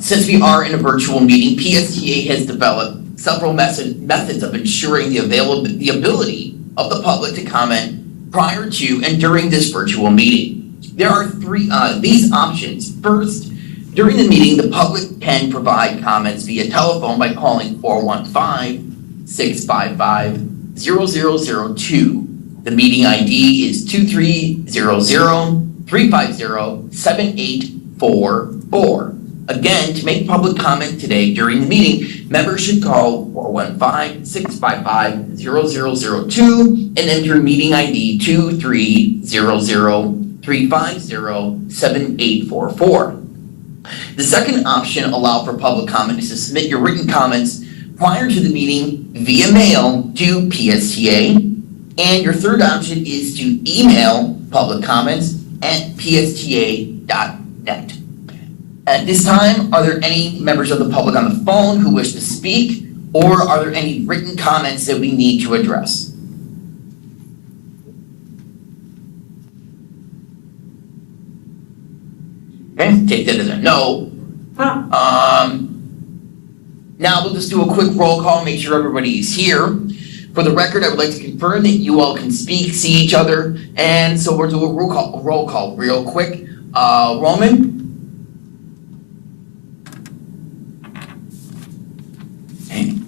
Since we are in a virtual meeting, PSTA has developed several methods of ensuring the ability of the public to comment prior to and during this virtual meeting. There are these options. First, during the meeting, the public can provide comments via telephone by calling 415-655-0002. The meeting ID is 2300-350-7844. Again, to make public comment today during the meeting, members should call 415-655-0002 and enter meeting ID 2300-350-7844. The second option allows for public comment is to submit your written comments prior to the meeting via mail to PSTA. And your third option is to email public comments at psta.net. At this time, are there any members of the public on the phone who wish to speak, or are there any written comments that we need to address? Okay, take that as a no. Now we'll just do a quick roll call, make sure everybody is here. For the record, I would like to confirm that you all can speak, see each other, and so we'll do a roll call real quick. Roman? Okay.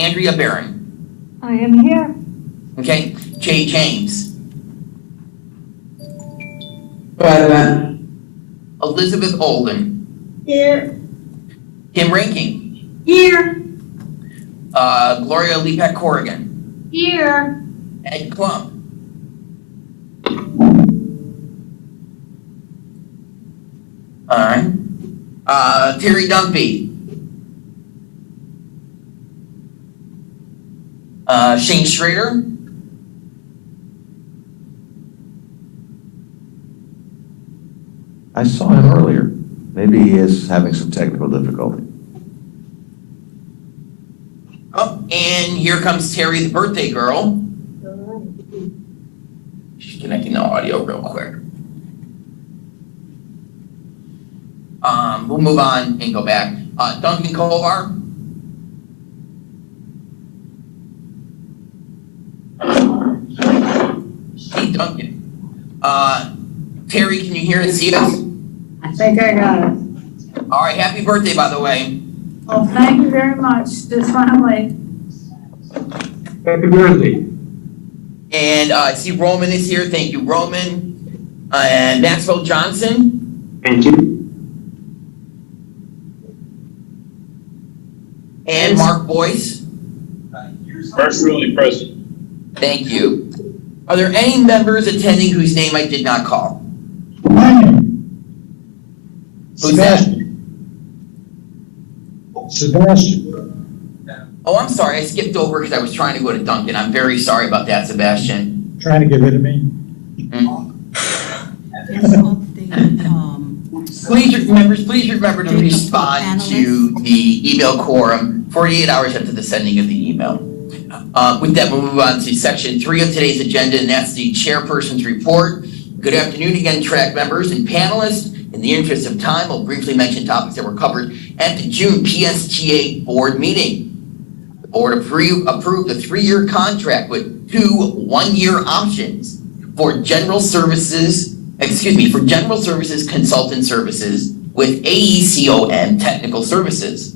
Andrea Barron? I am here. Okay. Jay James? Present. Elizabeth Olden? Here. Kim Ranking? Here. Gloria Lepek Corrigan? Here. Ed Klump? All right. Terry Dunphy? Shane Schrader? I saw him earlier. Maybe he is having some technical difficulty. Oh, and here comes Terry, the birthday girl. She's connecting the audio real quick. We'll move on and go back. Duncan Kovar. Hey, Duncan. Terry, can you hear and see us? I think I got it. All right, happy birthday, by the way. Well, thank you very much. This family. Happy birthday. And I see Roman is here. Thank you, Roman. And Maxwell Johnson. Thank you. And Mark Boyce. Virtually present. Thank you. Are there any members attending whose name I did not call? Who's that? Sebastian. Oh, I'm sorry. I skipped over because I was trying to go to Duncan. I'm very sorry about that, Sebastian. Trying to get rid of me. Please remember to respond to the email quorum 48 hours after the sending of the email. With that, we'll move on to section 3 of today's agenda, and that's the chairperson's report. Good afternoon again, TRAC members and panelists. In the interest of time, I'll briefly mention topics that were covered at the June PSTA board meeting. The board approved a 3-year contract with 2 one-year options for general services consultant services with AECOM Technical Services,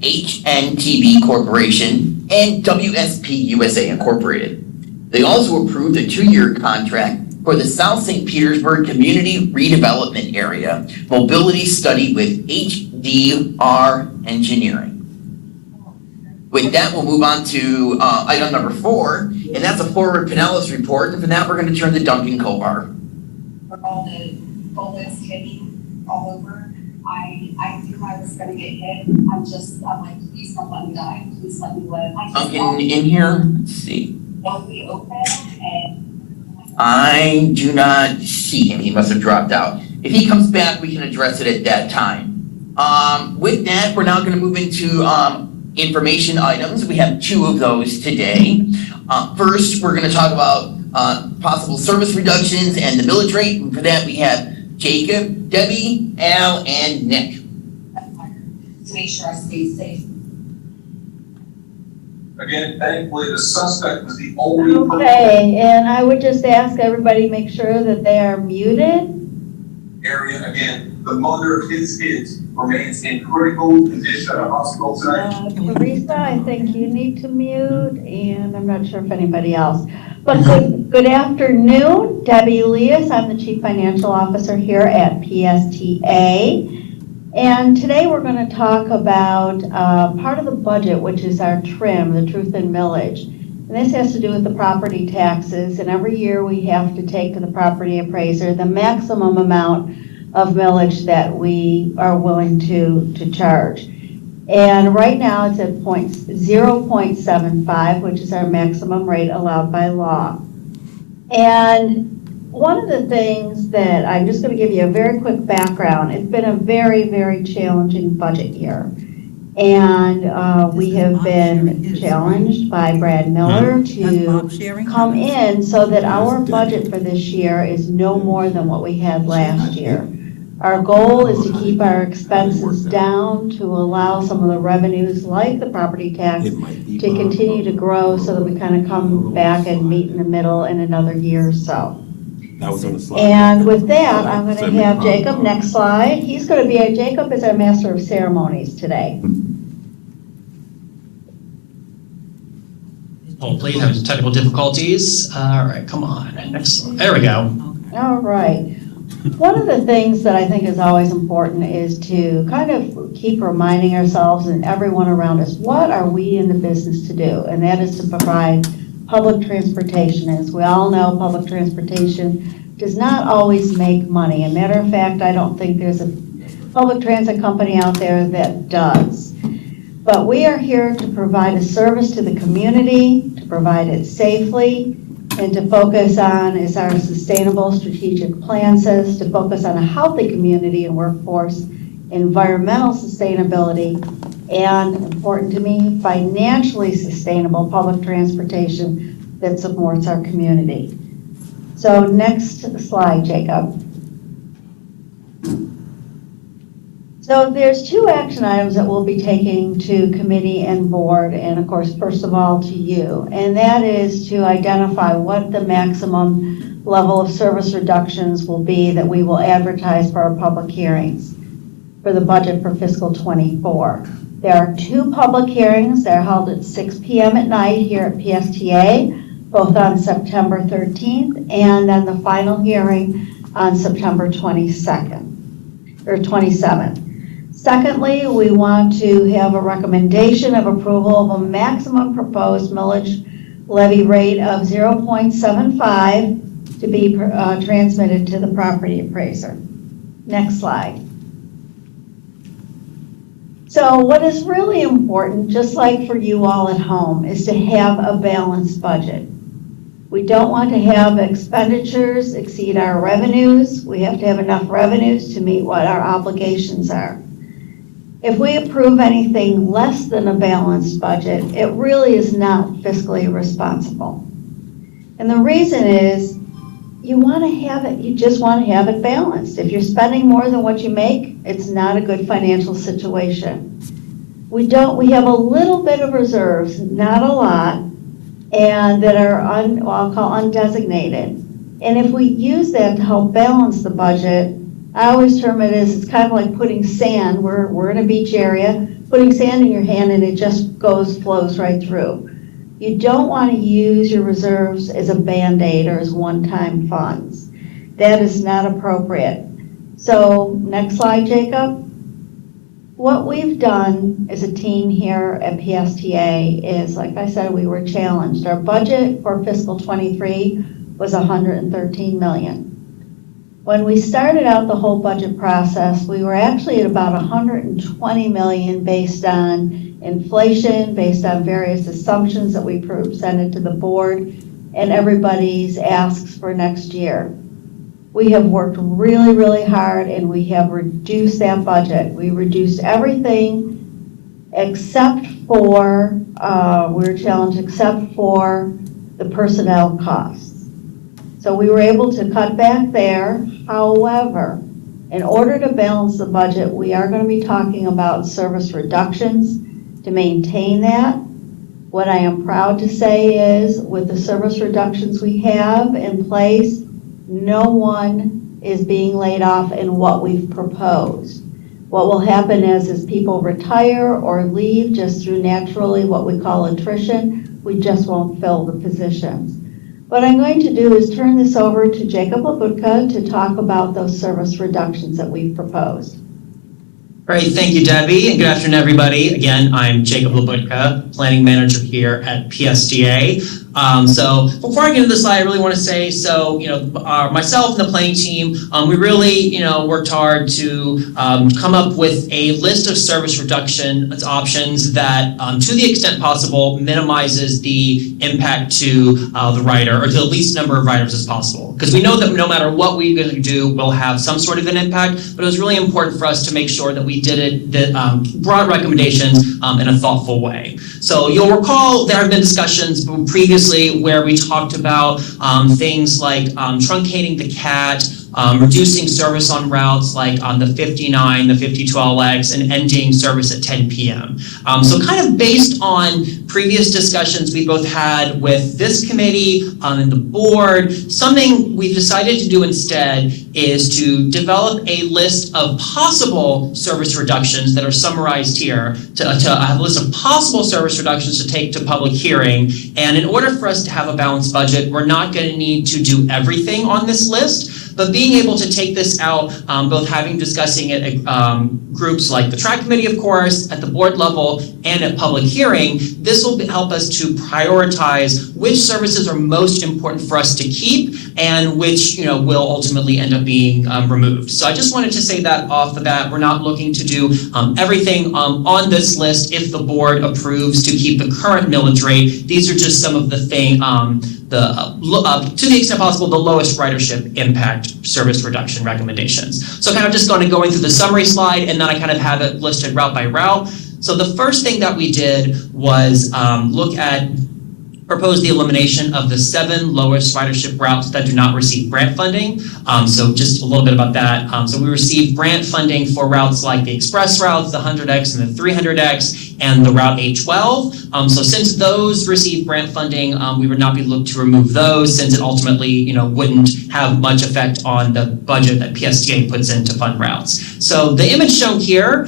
HNTB Corporation, and WSP USA Incorporated. They also approved a 2-year contract for the South St. Petersburg Community Redevelopment Area Mobility Study with HDR Engineering. With that, we'll move on to item number 4, and that's a forward Pinellas report. And for that, we're going to turn to Duncan Kovar. For all the bullets hitting all over, I knew I was going to get hit. I'm like, please don't let me die. Please let me live. Duncan in here? Let's see. Don't be open and I do not see him. He must have dropped out. If he comes back, we can address it at that time. With that, we're now going to move into information items. We have 2 of those today. First, we're going to talk about possible service reductions and the millage rate. And for that, we have Jacob, Debbie, Al, and Nick. To make sure I stay safe. Again, thankfully, the suspect was the only. Okay, and I would just ask everybody, make sure that they are muted. Area, again, the mother of his kids remains in critical condition at a hospital tonight. Teresa, I think you need to mute, and I'm not sure if anybody else. But good afternoon, Debbie Elias. I'm the Chief Financial Officer here at PSTA. And today we're going to talk about part of the budget, which is our TRIM, the truth in millage. And this has to do with the property taxes. And every year we have to take to the property appraiser the maximum amount of millage that we are willing to charge. And right now it's at 0.75, which is our maximum rate allowed by law. And one of the things that I'm just going to give you a very quick background, it's been a very, very challenging budget year. And we have been challenged by Brad Miller to come in so that our budget for this year is no more than what we had last year. Our goal is to keep our expenses down to allow some of the revenues like the property tax to continue to grow so that we kind of come back and meet in the middle in another year or so. That was on the slide. And with that, I'm going to have Jacob, next slide. He's going to be, Jacob is our master of ceremonies today. Oh, please, having technical difficulties. All right, come on. Next slide. There we go. All right. One of the things that I think is always important is to kind of keep reminding ourselves and everyone around us, what are we in the business to do? And that is to provide public transportation. As we all know, public transportation does not always make money. As a matter of fact, I don't think there's a public transit company out there that does. But we are here to provide a service to the community, to provide it safely, and to focus on, as our sustainable strategic plan says, to focus on a healthy community and workforce, environmental sustainability, and, important to me, financially sustainable public transportation that supports our community. So next slide, Jacob. So there's two action items that we'll be taking to committee and board, and of course, first of all, to you. And that is to identify what the maximum level of service reductions will be that we will advertise for our public hearings for the budget for fiscal '24. There are two public hearings. They're held at 6 p.m. at night here at PSTA, both on September 13th, and then the final hearing on September 22nd, or 27th. Secondly, we want to have a recommendation of approval of a maximum proposed millage levy rate of 0.75 to be transmitted to the property appraiser. Next slide. So what is really important, just like for you all at home, is to have a balanced budget. We don't want to have expenditures exceed our revenues. We have to have enough revenues to meet what our obligations are. If we approve anything less than a balanced budget, it really is not fiscally responsible. And the reason is you want to have it, you just want to have it balanced. If you're spending more than what you make, it's not a good financial situation. We have a little bit of reserves, not a lot, and that are I'll call undesignated. And if we use that to help balance the budget, I always term it as, it's kind of like putting sand, we're in a beach area, putting sand in your hand and it just flows right through. You don't want to use your reserves as a Band-Aid or as one-time funds. That is not appropriate. So next slide, Jacob. What we've done as a team here at PSTA is, like I said, we were challenged. Our budget for fiscal '23 was $113 million. When we started out the whole budget process, we were actually at about $120 million based on inflation, based on various assumptions that we presented to the board and everybody's asks for next year. We have worked really, really hard and we have reduced that budget. We reduced everything except for, we were challenged except for the personnel costs. So we were able to cut back there. However, in order to balance the budget, we are going to be talking about service reductions to maintain that. What I am proud to say is, with the service reductions we have in place, no one is being laid off in what we've proposed. What will happen is, as people retire or leave just through naturally what we call attrition, we just won't fill the positions. What I'm going to do is turn this over to Jacob Labutka to talk about those service reductions that we've proposed. Great, thank you, Debbie, and good afternoon, everybody. Again, I'm Jacob Labutka, Planning Manager here at PSDA. So before I get into the slide, I really want to say, myself and the planning team, we really, worked hard to come up with a list of service reduction options that, to the extent possible, minimizes the impact to the rider, or to the least number of riders as possible. Because we know that no matter what we're going to do, we'll have some sort of an impact, but it was really important for us to make sure that we did it, brought recommendations in a thoughtful way. So you'll recall there have been discussions previously where we talked about things like truncating the CAT, reducing service on routes like on the 59, the 52LX, and ending service at 10 p.m. So kind of based on previous discussions we both had with this committee and the board, something we've decided to do instead is to develop a list of possible service reductions that are summarized here, to have a list of possible service reductions to take to public hearing. And in order for us to have a balanced budget, we're not going to need to do everything on this list. But being able to take this out, both discussing it at groups like the TRAC committee, of course, at the board level, and at public hearing, this will help us to prioritize which services are most important for us to keep and which will ultimately end up being removed. So I just wanted to say that off the bat. We're not looking to do everything on this list if the board approves to keep the current millage rate. These are just some of the things, to the extent possible, the lowest ridership impact service reduction recommendations. So kind of just going through the summary slide, and then I kind of have it listed route by route. So the first thing that we did was propose the elimination of the 7 lowest ridership routes that do not receive grant funding. So just a little bit about that. So we received grant funding for routes like the express routes, the 100X and the 300X, and the Route 812. So since those receive grant funding, we would not be looking to remove those, since it ultimately wouldn't have much effect on the budget that PSTA puts in to fund routes. So the image shown here,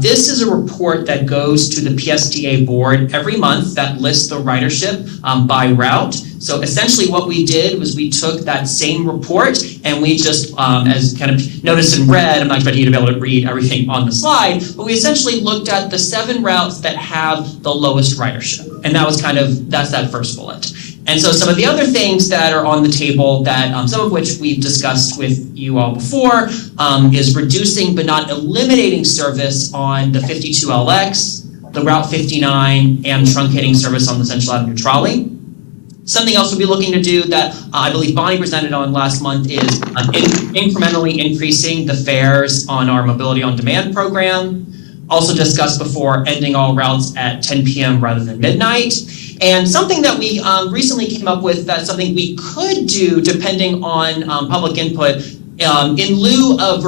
this is a report that goes to the PSTA board every month that lists the ridership by route. So essentially what we did was we took that same report and we just, as kind of noticed in red, I'm not expecting you to be able to read everything on the slide, but we essentially looked at the 7 routes that have the lowest ridership. And that was that's that first bullet. And so some of the other things that are on the table that some of which we've discussed with you all before is reducing but not eliminating service on the 52LX, the Route 59, and truncating service on the Central Avenue Trolley. Something else we'll be looking to do that I believe Bonnie presented on last month is incrementally increasing the fares on our Mobility on Demand program. Also discussed before, ending all routes at 10 p.m. rather than midnight. And something that we recently came up with, that's something we could do depending on public input, in lieu of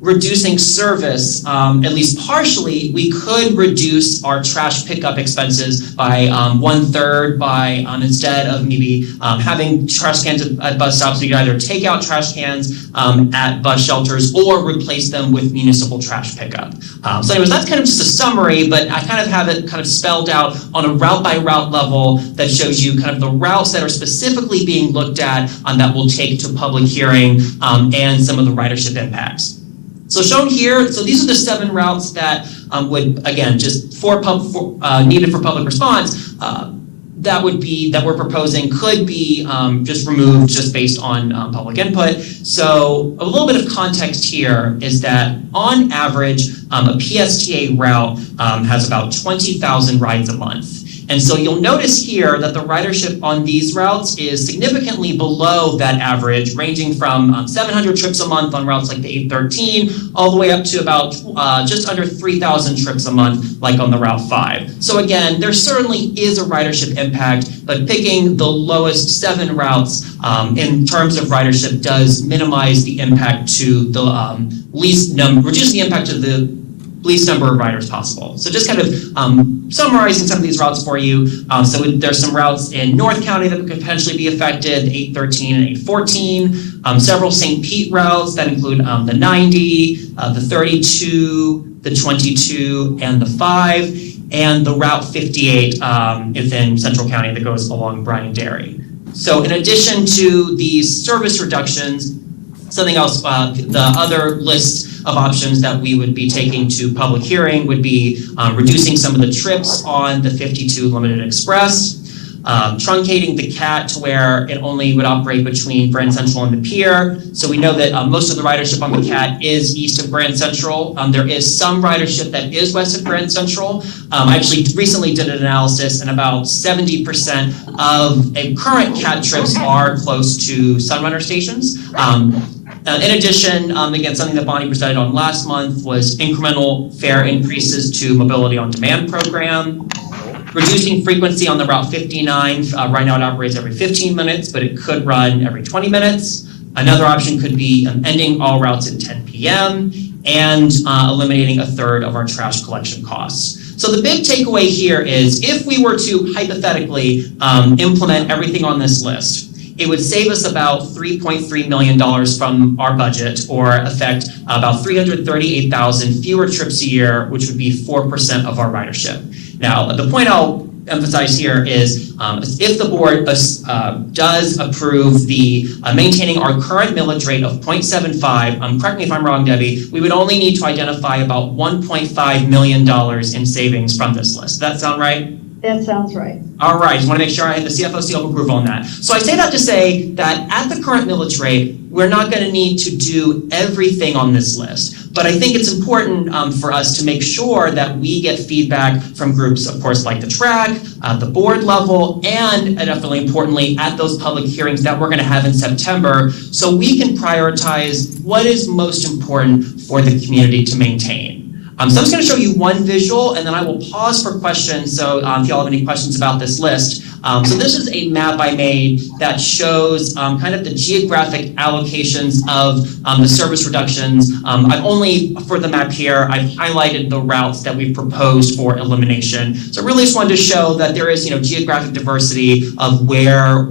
reducing service, at least partially, we could reduce our trash pickup expenses by 1/3 by instead of maybe having trash cans at bus stops, we could either take out trash cans at bus shelters or replace them with municipal trash pickup. So anyways, that's kind of just a summary, but I kind of have it kind of spelled out on a route by route level that shows you kind of the routes that are specifically being looked at that will take to public hearing and some of the ridership impacts. So shown here, so these are the 7 routes that would, again, just needed for public response, that we're proposing could be just removed just based on public input. So a little bit of context here is that on average, a PSTA route has about 20,000 rides a month. And so you'll notice here that the ridership on these routes is significantly below that average, ranging from 700 trips a month on routes like the 813, all the way up to about just under 3,000 trips a month, like on the Route 5. So again, there certainly is a ridership impact, but picking the lowest 7 routes in terms of ridership does minimize the impact to the reduce the impact to the least number of riders possible. So just kind of summarizing some of these routes for you. So there's some routes in North County that could potentially be affected, the 813 and 814, several St. Pete routes that include the 90, the 32, the 22, and the 5, and the Route 58 within Central County that goes along Bryan Dairy. So in addition to these service reductions, something else, the other list of options that we would be taking to public hearing would be reducing some of the trips on the 52 Limited Express, truncating the CAT to where it only would operate between Grand Central and the Pier. So we know that most of the ridership on the CAT is east of Grand Central. There is some ridership that is west of Grand Central. I actually recently did an analysis, and about 70% of current CAT trips are close to Sunrunner stations. In addition, again, something that Bonnie presented on last month was incremental fare increases to Mobility on Demand program, reducing frequency on the Route 59. Right now it operates every 15 minutes, but it could run every 20 minutes. Another option could be ending all routes at 10 p.m. and eliminating a third of our trash collection costs. So the big takeaway here is if we were to hypothetically implement everything on this list, it would save us about $3.3 million from our budget, or affect about 338,000 fewer trips a year, which would be 4% of our ridership. Now, the point I'll emphasize here is if the board does approve the maintaining our current millage rate of 0.75, correct me if I'm wrong, Debbie, we would only need to identify about $1.5 million in savings from this list. Does that sound right? That sounds right. All right, just want to make sure I had the CFO seal of approval on that. So I say that to say that at the current millage rate, we're not going to need to do everything on this list. But I think it's important for us to make sure that we get feedback from groups, of course, like the TRAC, at the board level, and definitely importantly, at those public hearings that we're going to have in September, so we can prioritize what is most important for the community to maintain. So I'm just going to show you one visual, and then I will pause for questions. So if you all have any questions about this list. So this is a map I made that shows kind of the geographic allocations of the service reductions. I've only, for the map here, I've highlighted the routes that we've proposed for elimination. So I really just wanted to show that there is, geographic diversity of where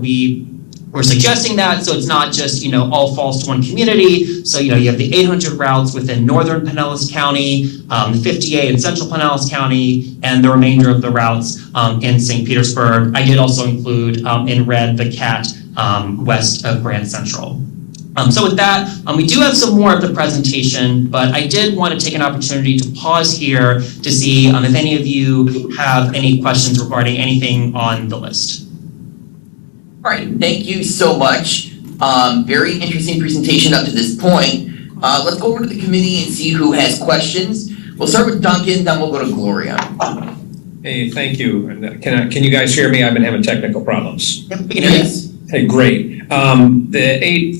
we're suggesting that, so it's not just, all falls to one community. So, you have the 800 routes within northern Pinellas County, the 58 in central Pinellas County, and the remainder of the routes in St. Petersburg. I did also include in red the CAT west of Grand Central. So with that, we do have some more of the presentation, but I did want to take an opportunity to pause here to see if any of you have any questions regarding anything on the list. All right, thank you so much. Very interesting presentation up to this point. Let's go over to the committee and see who has questions. We'll start with Duncan, then we'll go to Gloria. Hey, thank you. And can you guys hear me? I've been having technical problems. Yep, we can hear you. Hey, great. The 8,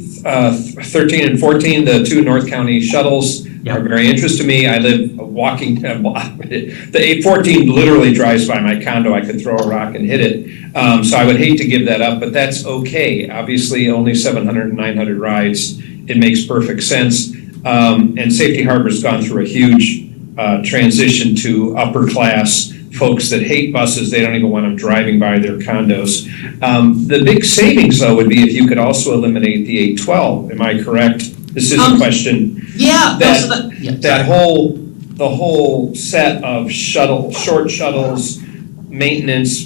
13, and 14, the 2 North County shuttles are very interesting to me. I live walking, the 814 literally drives by my condo. I could throw a rock and hit it. So I would hate to give that up, but that's okay. Obviously, only 700 and 900 rides. It makes perfect sense. And Safety Harbor's gone through a huge transition to upper class folks that hate buses. They don't even want them driving by their condos. The big savings, though, would be if you could also eliminate the 812. Am I correct? This is a question. Yeah. The whole set of short shuttles, maintenance,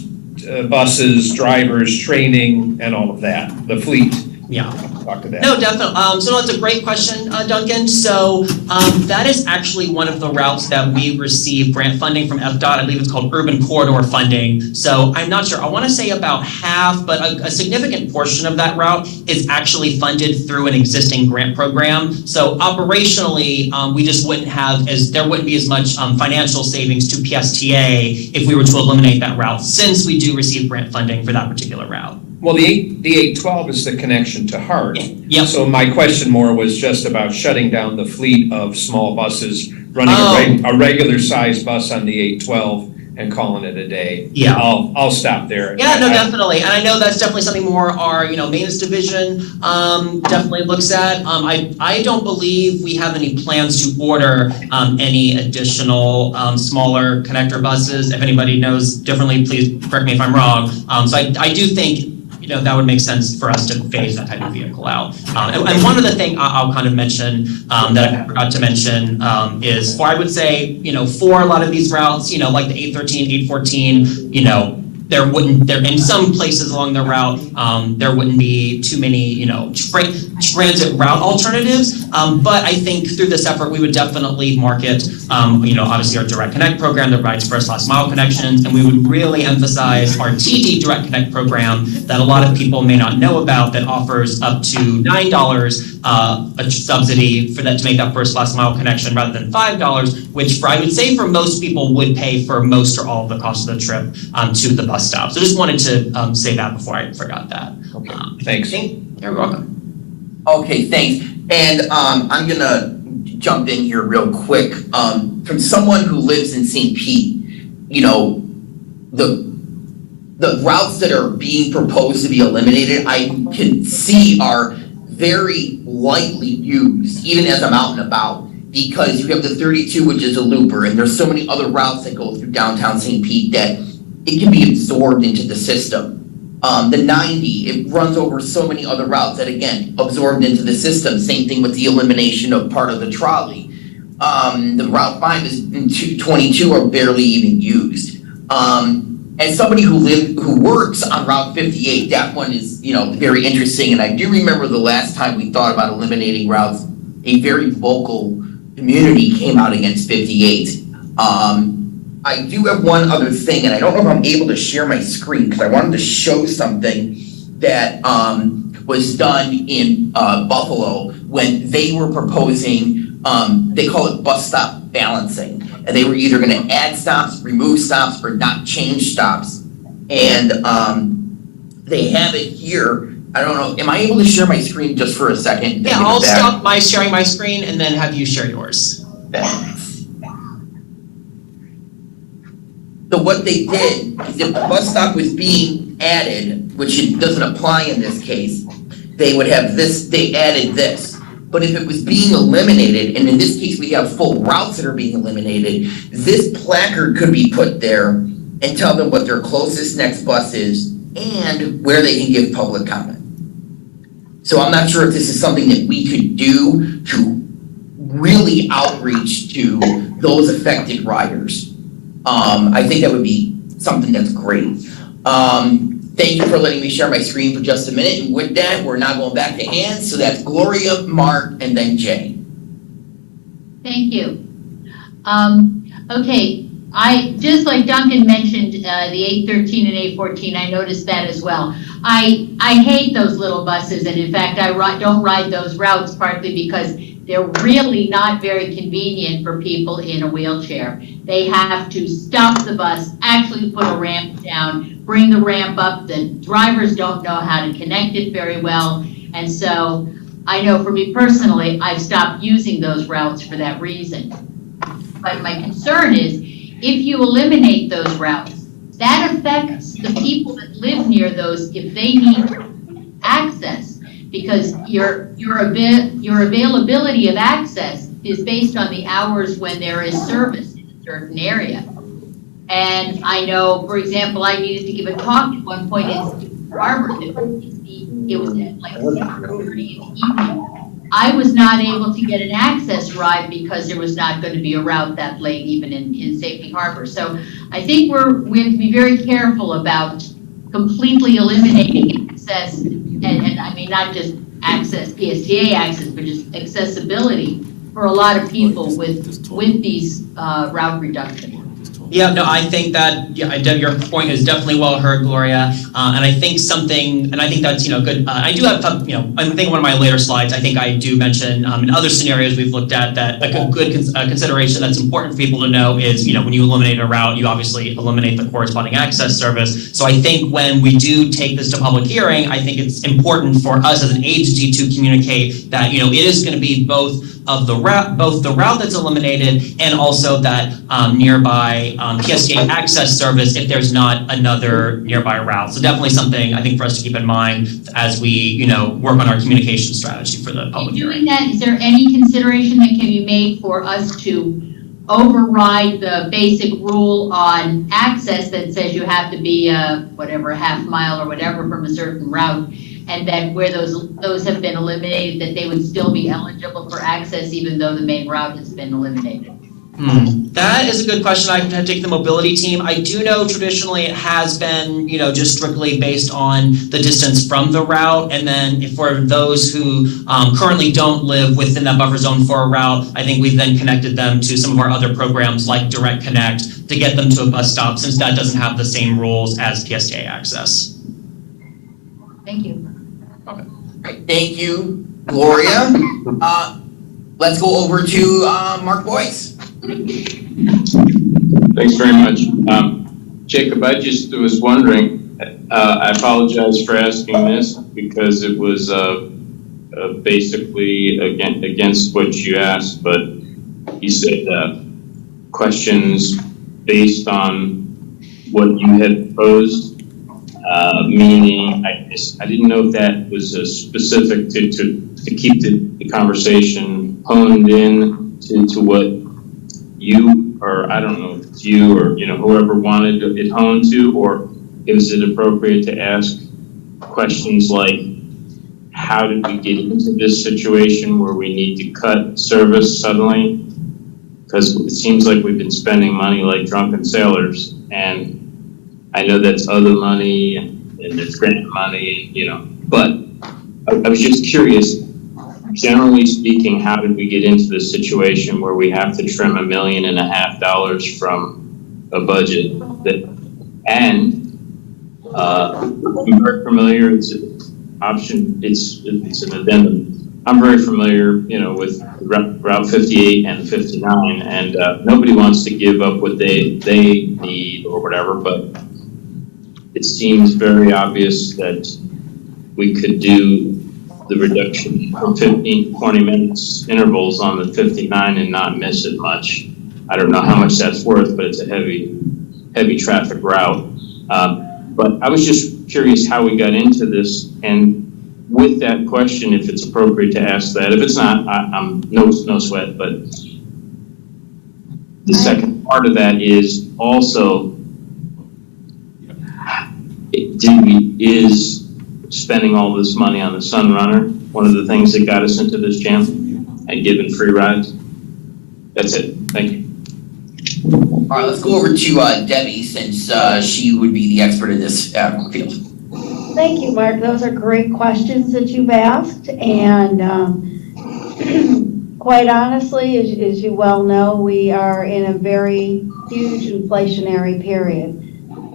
buses, drivers, training, and all of that, the fleet. Yeah. talk to that. No, definitely. So that's a great question, Duncan. So that is actually one of the routes that we receive grant funding from FDOT. I believe it's called Urban Corridor Funding. So I'm not sure. I want to say about half, but a significant portion of that route is actually funded through an existing grant program. So operationally, we just wouldn't have there wouldn't be as much financial savings to PSTA if we were to eliminate that route, since we do receive grant funding for that particular route. Well, the 812 is the connection to Hart. Yep. So my question more was just about shutting down the fleet of small buses, running a regular sized bus on the 812 and calling it a day. Yeah. I'll stop there. Yeah, no, definitely. And I know that's definitely something more our, maintenance division definitely looks at. I don't believe we have any plans to order any additional smaller connector buses. If anybody knows differently, please correct me if I'm wrong. So I do think that would make sense for us to phase that type of vehicle out. And one other thing I'll kind of mention that I forgot to mention is I would say, for a lot of these routes, like the 813, 814, there in some places along the route, there wouldn't be too many, transit route alternatives. But I think through this effort, we would definitely market, obviously our Direct Connect program that provides first last mile connections, and we would really emphasize our TD Direct Connect program that a lot of people may not know about, that offers up to $9 a subsidy for that to make that first last mile connection rather than $5, which I would say for most people would pay for most or all of the cost of the trip to the bus stop. So just wanted to say that before I forgot that. Okay, thanks. You're welcome. Okay, thanks. And I'm gonna jump in here real quick. From someone who lives in St. Pete, the routes that are being proposed to be eliminated, I can see are very lightly used, even as I'm out and about, because you have the 32, which is a looper, and there's so many other routes that go through downtown St. Pete that it can be absorbed into the system. The 90, it runs over so many other routes that, again, absorbed into the system. Same thing with the elimination of part of the trolley. The Route 5 is 22 are barely even used. As somebody who works on Route 58, that one is, very interesting. And I do remember the last time we thought about eliminating routes, a very vocal community came out against 58. I do have one other thing, and I don't know if I'm able to share my screen because I wanted to show something that was done in Buffalo when they were proposing, they call it bus stop balancing. And they were either going to add stops, remove stops, or not change stops. And they have it here. I don't know, am I able to share my screen just for a second? Yeah, I'll stop sharing my screen and then have you share yours. So what they did is if the bus stop was being added, which it doesn't apply in this case, they would have this, they added this. But if it was being eliminated, and in this case we have full routes that are being eliminated, this placard could be put there and tell them what their closest next bus is and where they can give public comment. So I'm not sure if this is something that we could do to really outreach to those affected riders. I think that would be something that's great. Thank you for letting me share my screen for just a minute. And with that, we're now going back to Ann. So that's Gloria, Mark, and then Jay. Thank you. Okay, just like Duncan mentioned, the 813 and 814, I noticed that as well. I hate those little buses, and in fact, I don't ride those routes partly because they're really not very convenient for people in a wheelchair. They have to stop the bus, actually put a ramp down, bring the ramp up. The drivers don't know how to connect it very well. And so I know for me personally, I've stopped using those routes for that reason. But my concern is if you eliminate those routes, that affects the people that live near those if they need access. Because your availability of access is based on the hours when there is service in a certain area. And I know, for example, I needed to give a talk at one point in Harbor. It was at like 6:30 in the evening. I was not able to get an access ride because there was not going to be a route that late, even in Safety Harbor. So I think we have to be very careful about completely eliminating access, and I mean not just access, PSTA access, but just accessibility for a lot of people with these route reductions. Yeah, no, I think that, your point is definitely well heard, Gloria. And I think that's, good. I do have, I think one of my later slides, I think I do mention in other scenarios we've looked at that a good consideration that's important for people to know is, when you eliminate a route, you obviously eliminate the corresponding access service. So I think when we do take this to public hearing, I think it's important for us as an agency to communicate that, it is going to be both the route that's eliminated and also that nearby PSTA access service if there's not another nearby route. So definitely something I think for us to keep in mind as we, work on our communication strategy for the public hearing. Doing that, is there any consideration that can be made for us to override the basic rule on access that says you have to be a half mile or whatever from a certain route, and that where those have been eliminated, that they would still be eligible for access even though the main route has been eliminated? That is a good question. I can take the mobility team. I do know traditionally it has been, just strictly based on the distance from the route. And then for those who currently don't live within that buffer zone for a route, I think we've then connected them to some of our other programs like Direct Connect to get them to a bus stop, since that doesn't have the same rules as PSTA access. Thank you. All right, thank you, Gloria. Let's go over to Mark Boyce. Thanks very much. Jacob, I just was wondering, I apologize for asking this because it was basically against what you asked, but you said questions based on what you had posed, meaning I didn't know if that was specific to keep the conversation honed in to what you, or I don't know if it's you or whoever wanted it honed to, or is it appropriate to ask questions like, how did we get into this situation where we need to cut service suddenly? Because it seems like we've been spending money like drunken sailors, and I know that's other money and it's grant money, but I was just curious. Generally speaking, how did we get into this situation where we have to trim $1.5 million from a budget and I'm very familiar, it's an option, it's an addendum. I'm very familiar, with Route 58 and 59, and nobody wants to give up what they need or whatever, but it seems very obvious that we could do the reduction from 15 to 20 minutes intervals on the 59 and not miss it much. I don't know how much that's worth, but it's a heavy traffic route. But I was just curious how we got into this, and with that question, if it's appropriate to ask that. If it's not, I'm no sweat, but the second part of that is also, is spending all this money on the Sunrunner one of the things that got us into this jam and giving free rides? That's it. Thank you. All right, let's go over to Debbie, since she would be the expert in this field. Thank you, Mark. Those are great questions that you've asked. And quite honestly, as you well know, we are in a very huge inflationary period.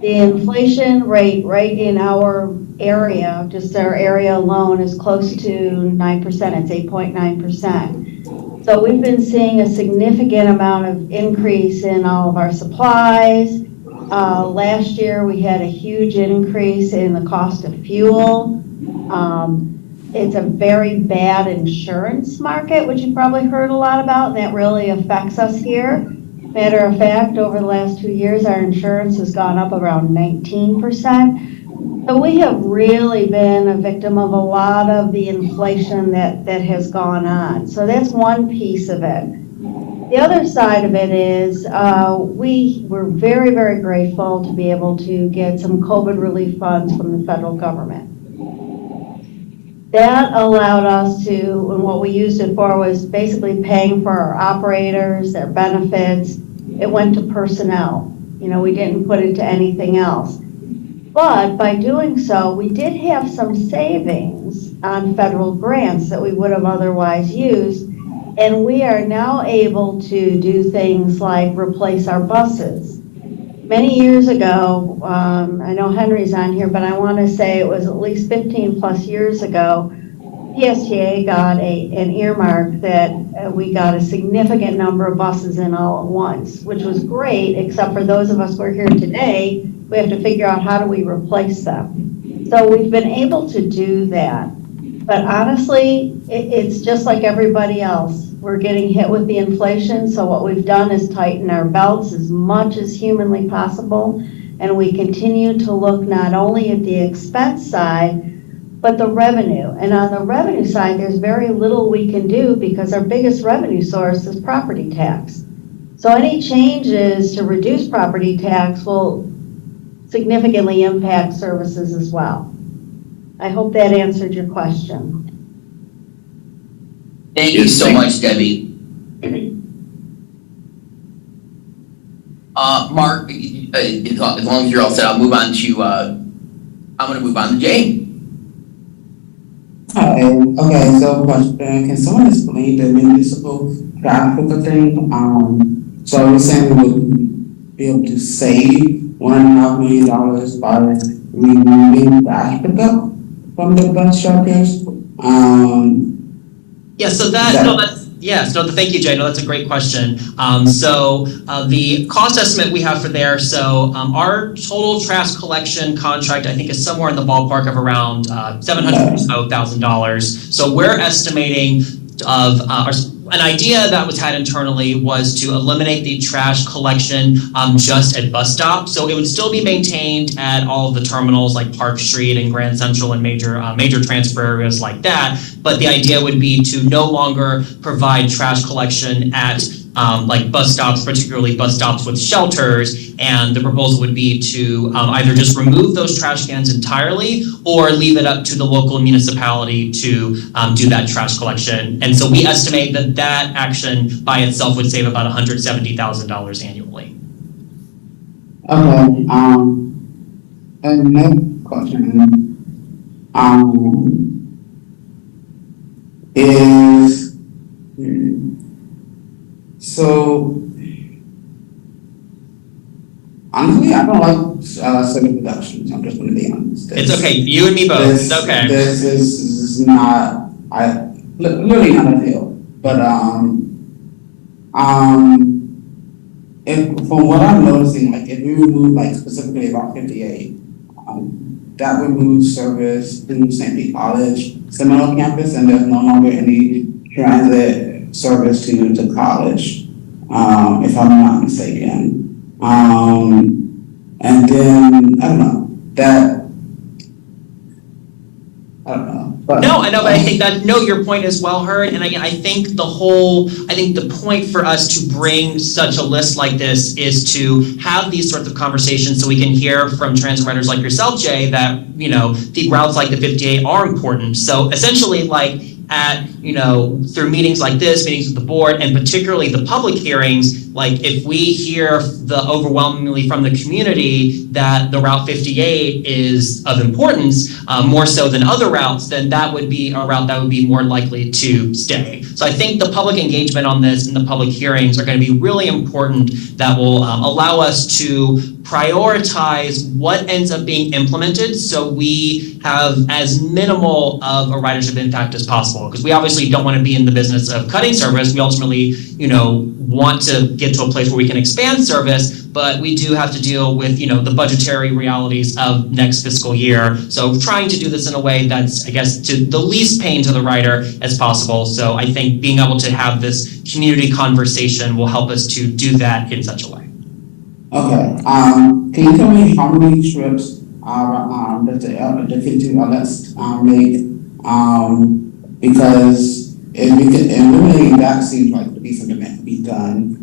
The inflation rate right in our area, just our area alone, is close to 9%. It's 8.9%. So we've been seeing a significant amount of increase in all of our supplies. Last year we had a huge increase in the cost of fuel. It's a very bad insurance market, which you've probably heard a lot about, and that really affects us here. Matter of fact, over the last 2 years, our insurance has gone up around 19%. So we have really been a victim of a lot of the inflation that has gone on. So that's one piece of it. The other side of it is we were very, very grateful to be able to get some COVID relief funds from the federal government. That allowed us to, and what we used it for was basically paying for our operators, their benefits. It went to personnel. We didn't put it to anything else. But by doing so, we did have some savings on federal grants that we would have otherwise used. And we are now able to do things like replace our buses. Many years ago, I know Henry's on here, but I want to say it was at least 15 plus years ago, PSTA got an earmark that we got a significant number of buses in all at once, which was great, except for those of us who are here today, we have to figure out how do we replace them. So we've been able to do that. But honestly, it's just like everybody else. We're getting hit with the inflation, so what we've done is tighten our belts as much as humanly possible, and we continue to look not only at the expense side, but the revenue. And on the revenue side, there's very little we can do because our biggest revenue source is property tax. So any changes to reduce property tax will significantly impact services as well. I hope that answered your question. Thank you so much, Debbie. Mark, as long as you're all set, I'm going to move on to Jay. Hi, okay, so question, can someone explain the municipal traffic thing? So I was saying we would be able to save $1.5 million by removing back pickup from the bus shelters. Yeah, so thank you, Jay. No, that's a great question. The cost estimate we have for there, our total trash collection contract, I think, is somewhere in the ballpark of around $700,000. So we're estimating an idea that was had internally was to eliminate the trash collection just at bus stops. So it would still be maintained at all of the terminals like Park Street and Grand Central and major transfer areas like that. But the idea would be to no longer provide trash collection at like bus stops, particularly bus stops with shelters, and the proposal would be to either just remove those trash cans entirely or leave it up to the local municipality to do that trash collection. And so we estimate that action by itself would save about $170,000 annually. Okay, and next question, is, so, honestly, I don't like service reductions. I'm just going to be honest. It's okay. You and me both. It's okay. This is not, literally not a deal. But if, from what I'm noticing, like if we remove like specifically Route 58, that would move service to St. Pete College Seminole campus, and there's no longer any transit service to college, if I'm not mistaken. And then I don't know. But, no, I know, but I think that, no, your point is well heard. And I think the point for us to bring such a list like this is to have these sorts of conversations so we can hear from transit riders like yourself, Jay, that, the routes like the 58 are important. So essentially, like, through meetings like this, meetings with the board, and particularly the public hearings, like if we hear overwhelmingly from the community that the Route 58 is of importance, more so than other routes, then that would be a route that would be more likely to stay. So I think the public engagement on this and the public hearings are going to be really important that will allow us to prioritize what ends up being implemented so we have as minimal of a ridership impact as possible. Because we obviously don't want to be in the business of cutting service. We ultimately, want to get to a place where we can expand service, but we do have to deal with, the budgetary realities of next fiscal year. So trying to do this in a way that's, I guess, to the least pain to the rider as possible. So I think being able to have this community conversation will help us to do that in such a way. Okay, can you tell me how many trips that the 52 list make? Because if we could eliminate that, seems like to be something that can be done.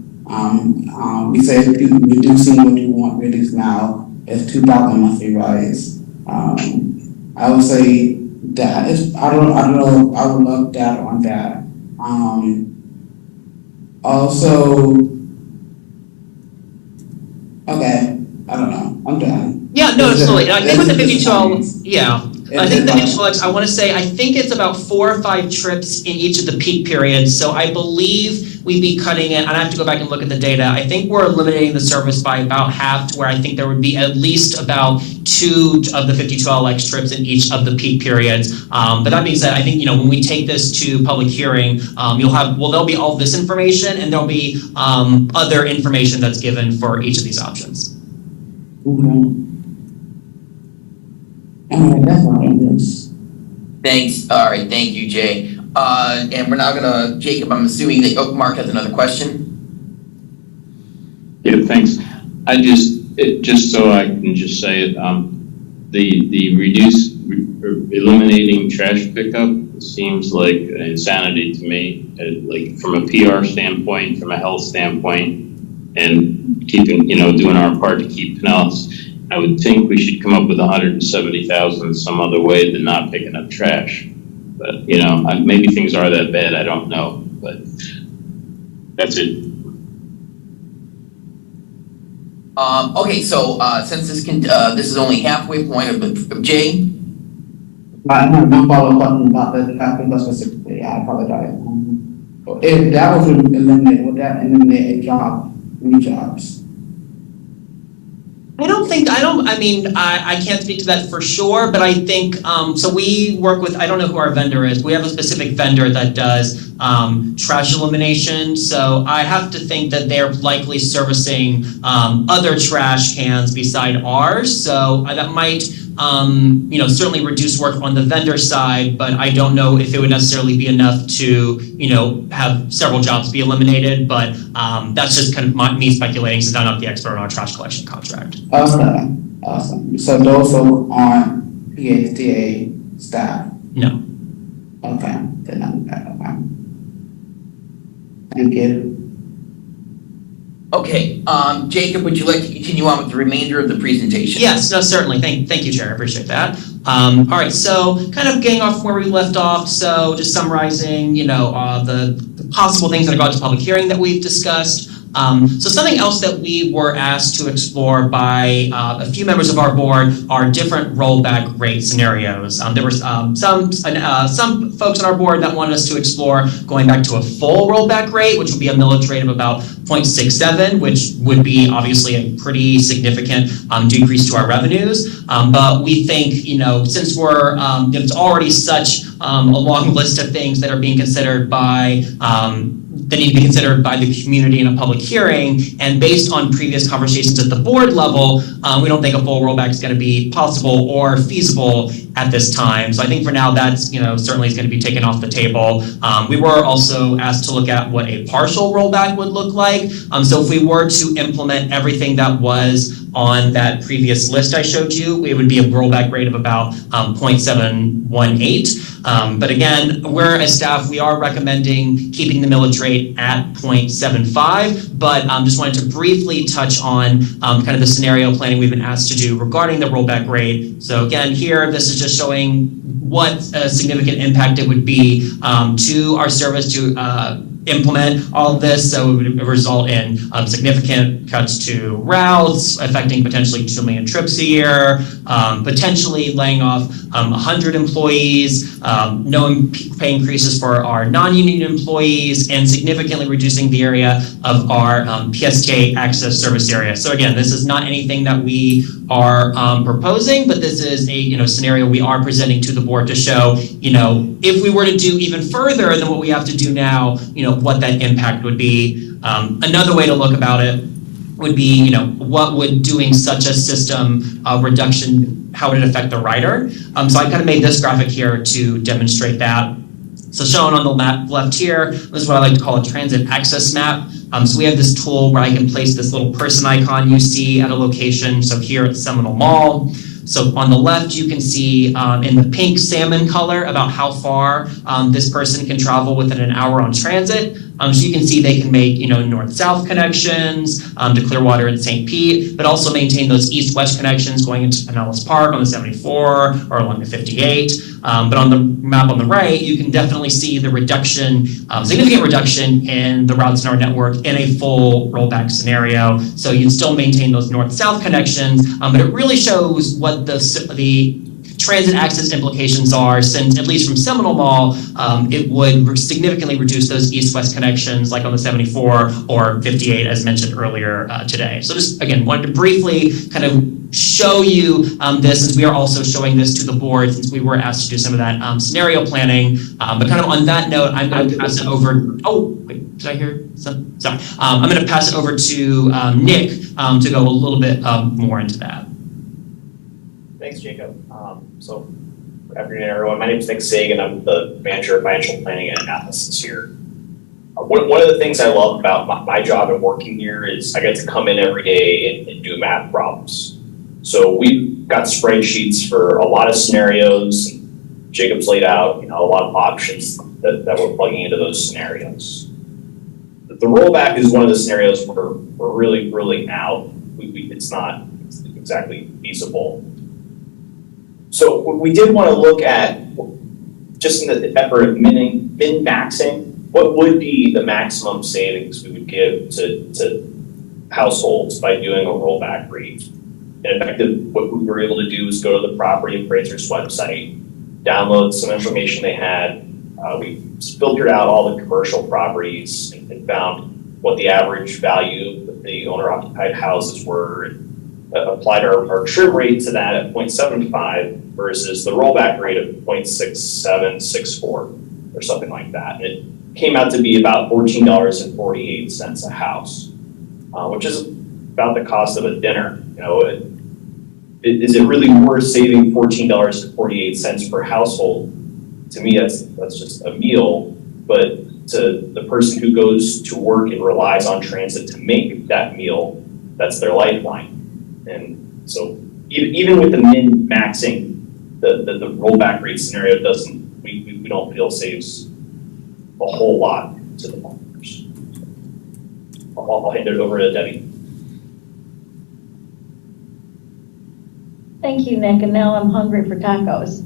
We say reducing what you want reduced now is 2,000 monthly rise. I would say that is, I don't know, I would love data on that. Also, okay, I don't know, I'm done. Yeah, no, absolutely. I think with the 52, I think the new flex, I want to say, I think it's about 4 or 5 trips in each of the peak periods. So I believe we'd be cutting it, and I have to go back and look at the data. I think we're eliminating the service by about half, to where I think there would be at least about 2 of the 52LX trips in each of the peak periods. But that being said, I think, when we take this to public hearing, there'll be all this information, and there'll be other information that's given for each of these options. Okay. That's all it is. Thanks. All right. Thank you, Jay. And we're now gonna, Jacob, I'm assuming that, Mark has another question. Yeah, thanks. Just so I can just say it, eliminating trash pickup seems like insanity to me, like from a PR standpoint, from a health standpoint, and keeping, doing our part to keep Pinellas. I would think we should come up with 170,000 some other way than not picking up trash. But, maybe things are that bad, I don't know, but that's it. Okay, so since this is only halfway point of Jay. I have no follow-up question about the pickup specifically. I apologize. If that was eliminated, would that eliminate any jobs? I can't speak to that for sure, but I think, so we work with, I don't know who our vendor is. We have a specific vendor that does trash elimination. So I have to think that they're likely servicing other trash cans beside ours. So that might, certainly reduce work on the vendor side, but I don't know if it would necessarily be enough to, have several jobs be eliminated. But that's just kind of me speculating, since I'm not the expert on our trash collection contract. Okay, awesome. So those folks aren't PHTA staff? No. Okay, then okay. Thank you. Okay, Jacob, would you like to continue on with the remainder of the presentation? Yes, no, certainly. Thank you, Chair. I appreciate that. All right, so kind of getting off where we left off. So just summarizing, the possible things that have gone to public hearing that we've discussed. So something else that we were asked to explore by a few members of our board are different rollback rate scenarios. There were some folks on our board that wanted us to explore going back to a full rollback rate, which would be a millage rate of about 0.67, which would be obviously a pretty significant decrease to our revenues. But we think, since we're, it's already such a long list of things that are being considered by that need to be considered by the community in a public hearing, and based on previous conversations at the board level, we don't think a full rollback is going to be possible or feasible at this time. So I think for now that's certainly is going to be taken off the table. We were also asked to look at what a partial rollback would look like. So if we were to implement everything that was on that previous list I showed you, it would be a rollback rate of about 0.718. But again, we're as staff, we are recommending keeping the millage rate at 0.75, but just wanted to briefly touch on kind of the scenario planning we've been asked to do regarding the rollback rate. So again, here, this is just showing what a significant impact it would be to our service to implement all of this. So it would result in significant cuts to routes, affecting potentially 2 million trips a year, potentially laying off 100 employees, no pay increases for our non-union employees, and significantly reducing the area of our PSTA access service area. So again, this is not anything that we are proposing, but this is a scenario we are presenting to the board to show, if we were to do even further than what we have to do now, what that impact would be. Another way to look about it would be, what would doing such a system reduction, how would it affect the rider? So I kind of made this graphic here to demonstrate that. So shown on the map left here, this is what I like to call a transit access map. So we have this tool where I can place this little person icon you see at a location. So here at Seminole Mall. So on the left, you can see in the pink salmon color about how far this person can travel within an hour on transit. So you can see they can make, north-south connections to Clearwater and St. Pete, but also maintain those east-west connections going into Pinellas Park on the 74 or along the 58. But on the map on the right, you can definitely see the reduction, significant reduction in the routes in our network in a full rollback scenario. So you'd still maintain those north-south connections, but it really shows what the transit access implications are, since at least from Seminole Mall, it would significantly reduce those east-west connections like on the 74 or 58 as mentioned earlier today. So just again, wanted to briefly kind of show you this, since we are also showing this to the board since we were asked to do some of that scenario planning. But kind of on that note, I'm going to pass it over. Oh, wait, did I hear something? Sorry. I'm going to pass it over to Nick to go a little bit more into that. Thanks, Jacob. So, good afternoon, everyone. My name is Nick Sagan. I'm the manager of financial planning at Atlas this year. One of the things I love about my job and working here is I get to come in every day and do math problems. So we've got spreadsheets for a lot of scenarios. Jacob's laid out, a lot of options that we're plugging into those scenarios. The rollback is one of the scenarios where we're really ruling out. It's not exactly feasible. So we did want to look at, just in the effort of min-maxing, what would be the maximum savings we would give to households by doing a rollback rate. In effect, what we were able to do was go to the property appraiser's website, download some information they had. We filtered out all the commercial properties and found what the average value of the owner-occupied houses were, and applied our trim rate to that at 0.75 versus the rollback rate of 0.6764 or something like that. And it came out to be about $14.48 a house, which is about the cost of a dinner. Is it really worth saving $14.48 per household? To me, that's just a meal. But to the person who goes to work and relies on transit to make that meal, that's their lifeline. And so even with the min-maxing, the rollback rate scenario we don't feel saves a whole lot to the homeowners. I'll hand it over to Debbie. Thank you, Nick, and now I'm hungry for tacos.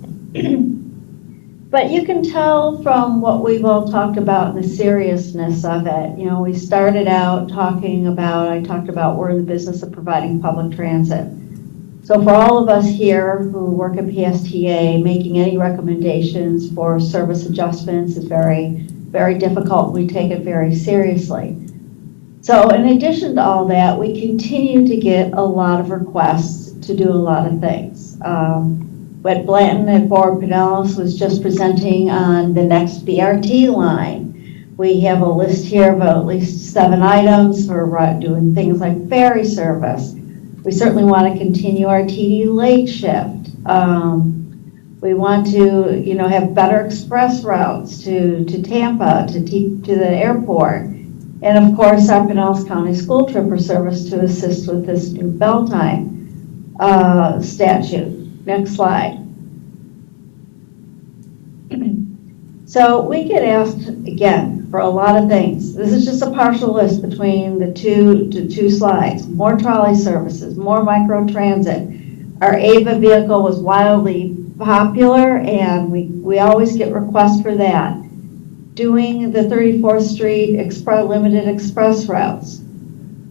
But you can tell from what we've all talked about and the seriousness of it. We started out I talked about we're in the business of providing public transit. So for all of us here who work at PSTA, making any recommendations for service adjustments is very, very difficult. We take it very seriously. So in addition to all that, we continue to get a lot of requests to do a lot of things. What Blanton at Forward Pinellas was just presenting on the next BRT line. We have a list here of at least 7 items for doing things like ferry service. We certainly want to continue our TD late shift. We want to, have better express routes to Tampa, to the airport. And of course, our Pinellas County School Tripper service to assist with this new bell time statute. Next slide. So we get asked, again, for a lot of things. This is just a partial list between the two slides. More trolley services, more microtransit. Our AVA vehicle was wildly popular, and we always get requests for that. Doing the 34th Street limited express routes.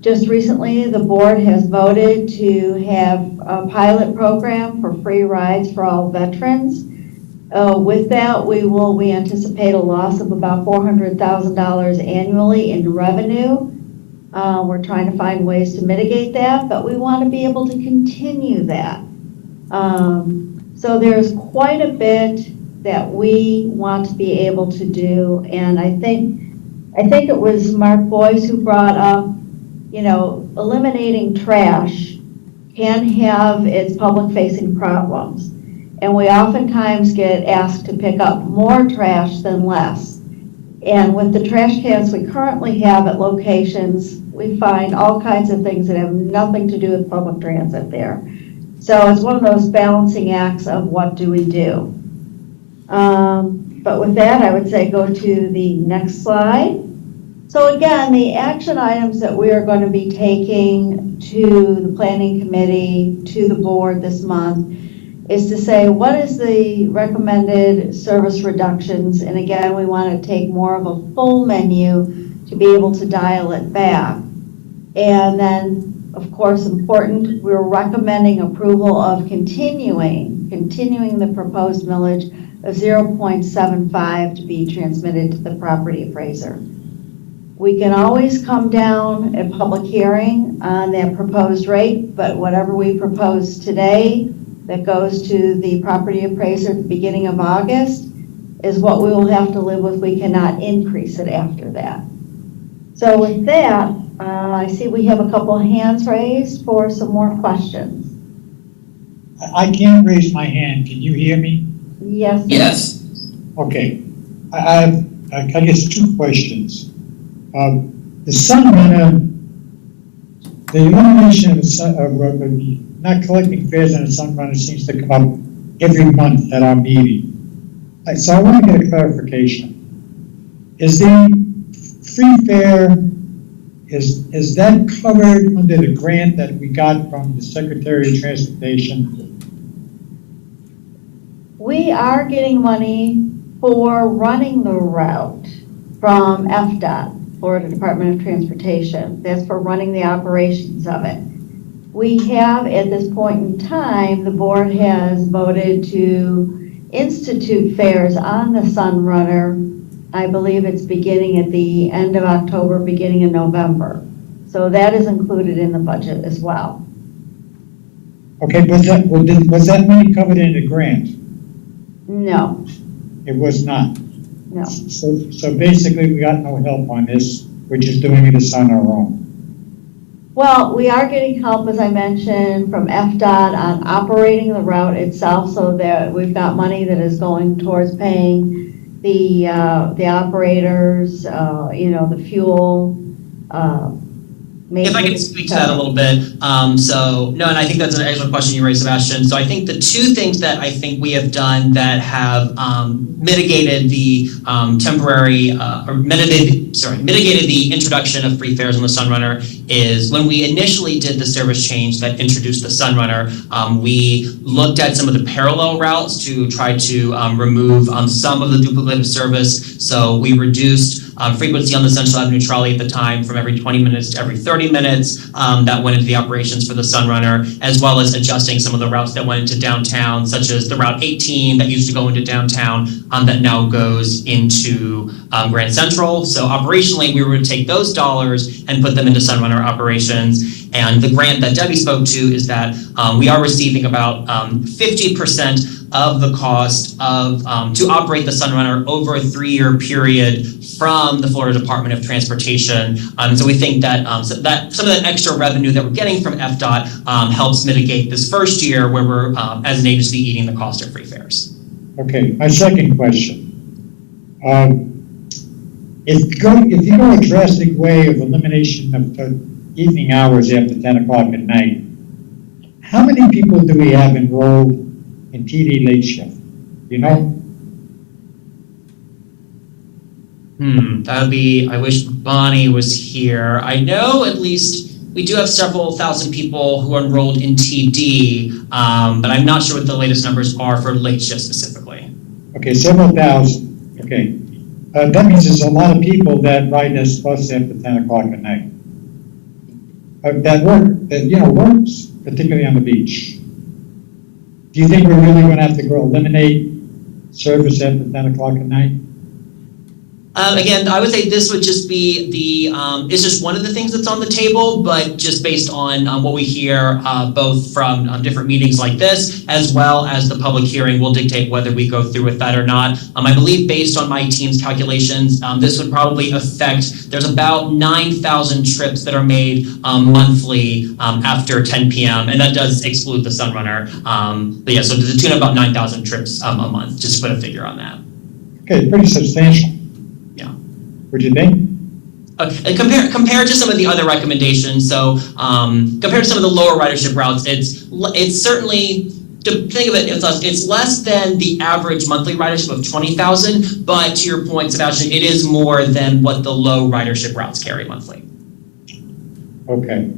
Just recently, the board has voted to have a pilot program for free rides for all veterans. With that, we anticipate a loss of about $400,000 annually in revenue. We're trying to find ways to mitigate that, but we want to be able to continue that. So there's quite a bit that we want to be able to do, and I think it was Mark Boyce who brought up, eliminating trash can have its public-facing problems. And we oftentimes get asked to pick up more trash than less. And with the trash cans we currently have at locations, we find all kinds of things that have nothing to do with public transit there. So it's one of those balancing acts of what do we do. But with that, I would say go to the next slide. So again, the action items that we are going to be taking to the planning committee, to the board this month, is to say, what is the recommended service reductions? And again, we want to take more of a full menu to be able to dial it back. And then, of course, important, we're recommending approval of continuing continuing the proposed millage of 0.75 to be transmitted to the property appraiser. We can always come down at public hearing on that proposed rate, but whatever we propose today that goes to the property appraiser at the beginning of August is what we will have to live with. We cannot increase it after that. So with that, I see we have a couple of hands raised for some more questions. I can't raise my hand. Can you hear me? Yes. Yes. Okay. I have, I guess, two questions. The Sunrunner, the elimination of not collecting fares on the Sunrunner seems to come up every month at our meeting. So I want to get a clarification. Is the free fare, is that covered under the grant that we got from the Secretary of Transportation? We are getting money for running the route from FDOT, Florida Department of Transportation. That's for running the operations of it. We have, at this point in time, the board has voted to institute fares on the Sunrunner. I believe it's beginning at the end of October, beginning of November. So that is included in the budget as well. Okay, was that money covered in the grant? No, It was not. no. So basically, we got no help on this. We're just doing this on our own. Well, we are getting help, as I mentioned, from FDOT on operating the route itself, so that we've got money that is going towards paying the operators, the fuel. If I can speak to that a little bit, and I think that's an excellent question you raised, Sebastian. So I think the two things that I think we have done that have mitigated the mitigated the introduction of free fares on the Sunrunner is when we initially did the service change that introduced the Sunrunner, we looked at some of the parallel routes to try to remove some of the duplicative service. So we reduced frequency on the Central Avenue trolley at the time from every 20 minutes to every 30 minutes. That went into the operations for the Sunrunner, as well as adjusting some of the routes that went into downtown, such as the Route 18 that used to go into downtown that now goes into Grand Central. So operationally, we were to take those dollars and put them into Sunrunner operations. And the grant that Debbie spoke to is that we are receiving about 50% of the cost of to operate the Sunrunner over a 3-year period from the Florida Department of Transportation. So we think that, that some of that extra revenue that we're getting from FDOT helps mitigate this first year where we're, as an agency, eating the cost of free fares. Okay, my second question. If you go a drastic way of elimination of evening hours after 10 o'clock at night, how many people do we have enrolled in PD late shift? You know? That would be, I wish Bonnie was here. I know at least we do have several thousand people who are enrolled in TD, but I'm not sure what the latest numbers are for late shift specifically. Okay, several thousand. Okay. That means there's a lot of people that ride this bus after 10 o'clock at night. That works, particularly on the beach. Do you think we're really going to have to eliminate service after 10 o'clock at night? Again, I would say this would just be it's just one of the things that's on the table, but just based on what we hear both from different meetings like this, as well as the public hearing will dictate whether we go through with that or not. I believe based on my team's calculations, this would probably affect, there's about 9,000 trips that are made monthly after 10 p.m., and that does exclude the Sunrunner. But yeah, so to the tune of about 9,000 trips a month, just to put a figure on that. Okay, pretty substantial. What do you think? And compared to some of the other recommendations, so compared to some of the lower ridership routes, it's certainly, to think of it, it's less than the average monthly ridership of 20,000, but to your point, Sebastian, it is more than what the low ridership routes carry monthly. Okay.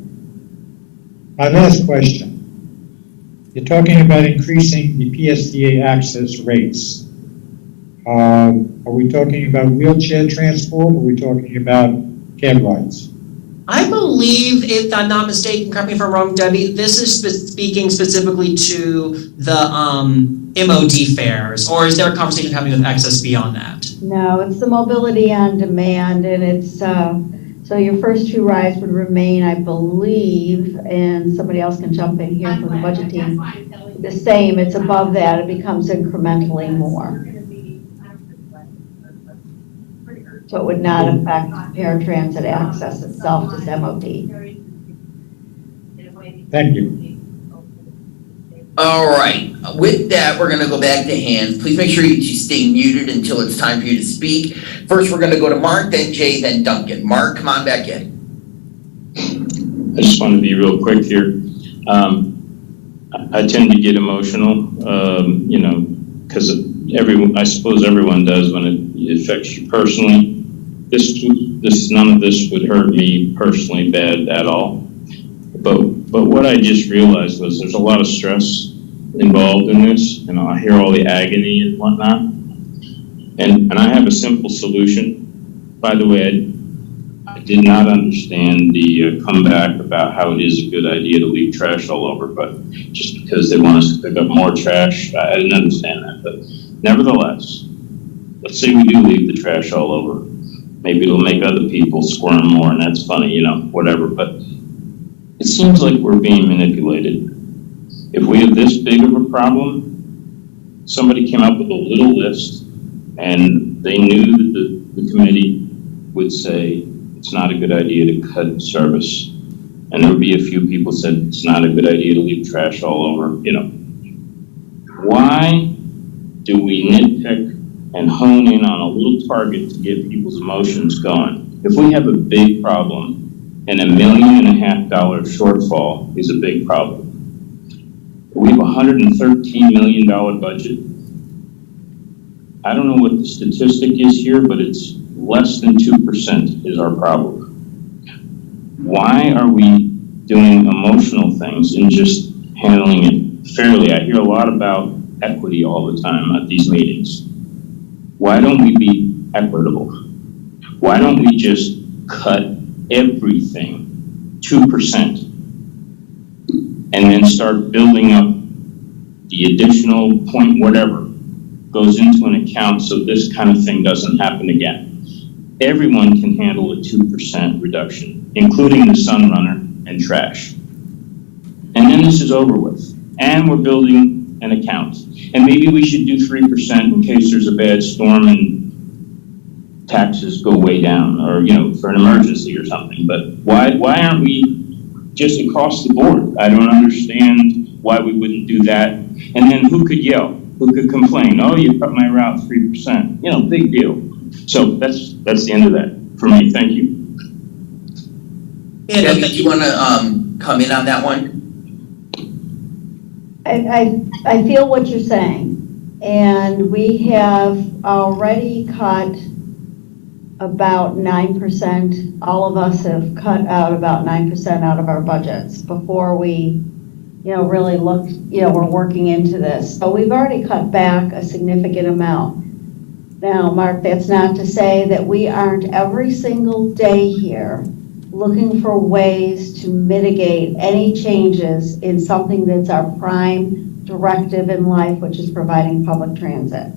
My last question. You're talking about increasing the PSTA access rates. Are we talking about wheelchair transport, or are we talking about cab rides? I believe, if I'm not mistaken, correct me if I'm wrong, Debbie, this is speaking specifically to the MOD fares, or is there a conversation happening with Access beyond that? No, it's the mobility on demand, and it's, so your first two rides would remain, I believe, and somebody else can jump in here from the budget team. The same, it's above that, it becomes incrementally more. So it would not affect paratransit access itself, just MOD. Thank you. All right, with that, we're gonna go back to hands. Please make sure you stay muted until it's time for you to speak. First, we're gonna go to Mark, then Jay, then Duncan. Mark, come on back in. I just want to be real quick here. I tend to get emotional, you know, because I suppose everyone does when it affects you personally. None of this would hurt me personally bad at all. But what I just realized was there's a lot of stress involved in this, and I hear all the agony and whatnot. And I have a simple solution. By the way, I did not understand the comeback about how it is a good idea to leave trash all over, but just because they want us to pick up more trash, I didn't understand that. But nevertheless, let's say we do leave the trash all over. Maybe it'll make other people squirm more, and that's funny, you know, whatever. But it seems like we're being manipulated. If we have this big of a problem, somebody came up with a little list, and they knew that the committee would say it's not a good idea to cut service. And there would be a few people said it's not a good idea to leave trash all over, you know. Why do we nitpick and hone in on a little target to get people's emotions going? If we have a big problem, and $1.5 million shortfall is a big problem. We have a $113 million budget. I don't know what the statistic is here, but it's less than 2% is our problem. Why are we doing emotional things and just handling it fairly? I hear a lot about equity all the time at these meetings. Why don't we be equitable? Why don't we just cut everything 2% and then start building up the additional point whatever goes into an account so this kind of thing doesn't happen again? Everyone can handle a 2% reduction, including the Sunrunner and trash. And then this is over with. And we're building an account. And maybe we should do 3% in case there's a bad storm and taxes go way down, or, you know, for an emergency or something. But why aren't we just across the board? I don't understand why we wouldn't do that. And then who could yell? Who could complain? Oh, you cut my route 3%. You know, big deal. So that's the end of that for me. Thank you. Debbie, do you want to come in on that one? I feel what you're saying, and we have already cut about 9%. All of us have cut out about 9% out of our budgets before we, you know, really looked, you know, we're working into this. So we've already cut back a significant amount. Now, Mark, that's not to say that we aren't every single day here looking for ways to mitigate any changes in something that's our prime directive in life, which is providing public transit.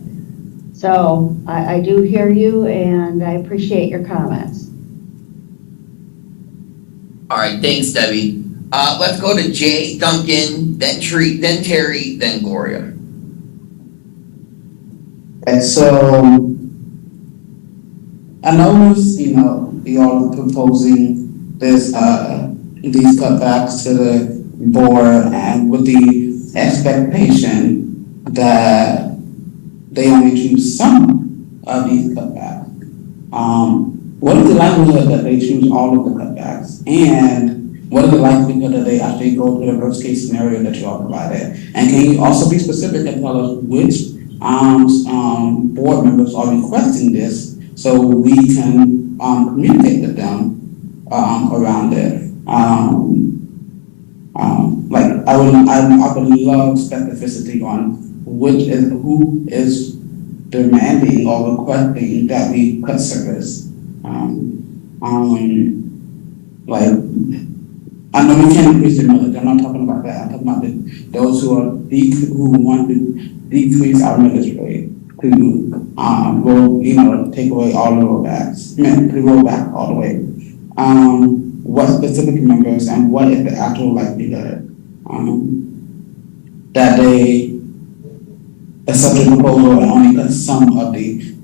So I do hear you, and I appreciate your comments. All right, thanks, Debbie. Let's go to Jay, Duncan, then Terry, then Gloria. And so I noticed, you know, y'all are proposing this, these cutbacks to the board, and with the expectation that they only choose some of these cutbacks. What is the likelihood that they choose all of the cutbacks? And what is the likelihood that they actually go to the worst case scenario that you all provided? And can you also be specific and tell us which board members are requesting this so we can communicate with them around it? Like I would love specificity on who is demanding or requesting that we cut service. like, I know we can't increase the millage, I'm not talking about that, I'm talking about those who who want to decrease our millage rate to, take away all the rollbacks, to roll back all the way. What specific members and what is the actual likelihood, that they accept the proposal and only cut some of the,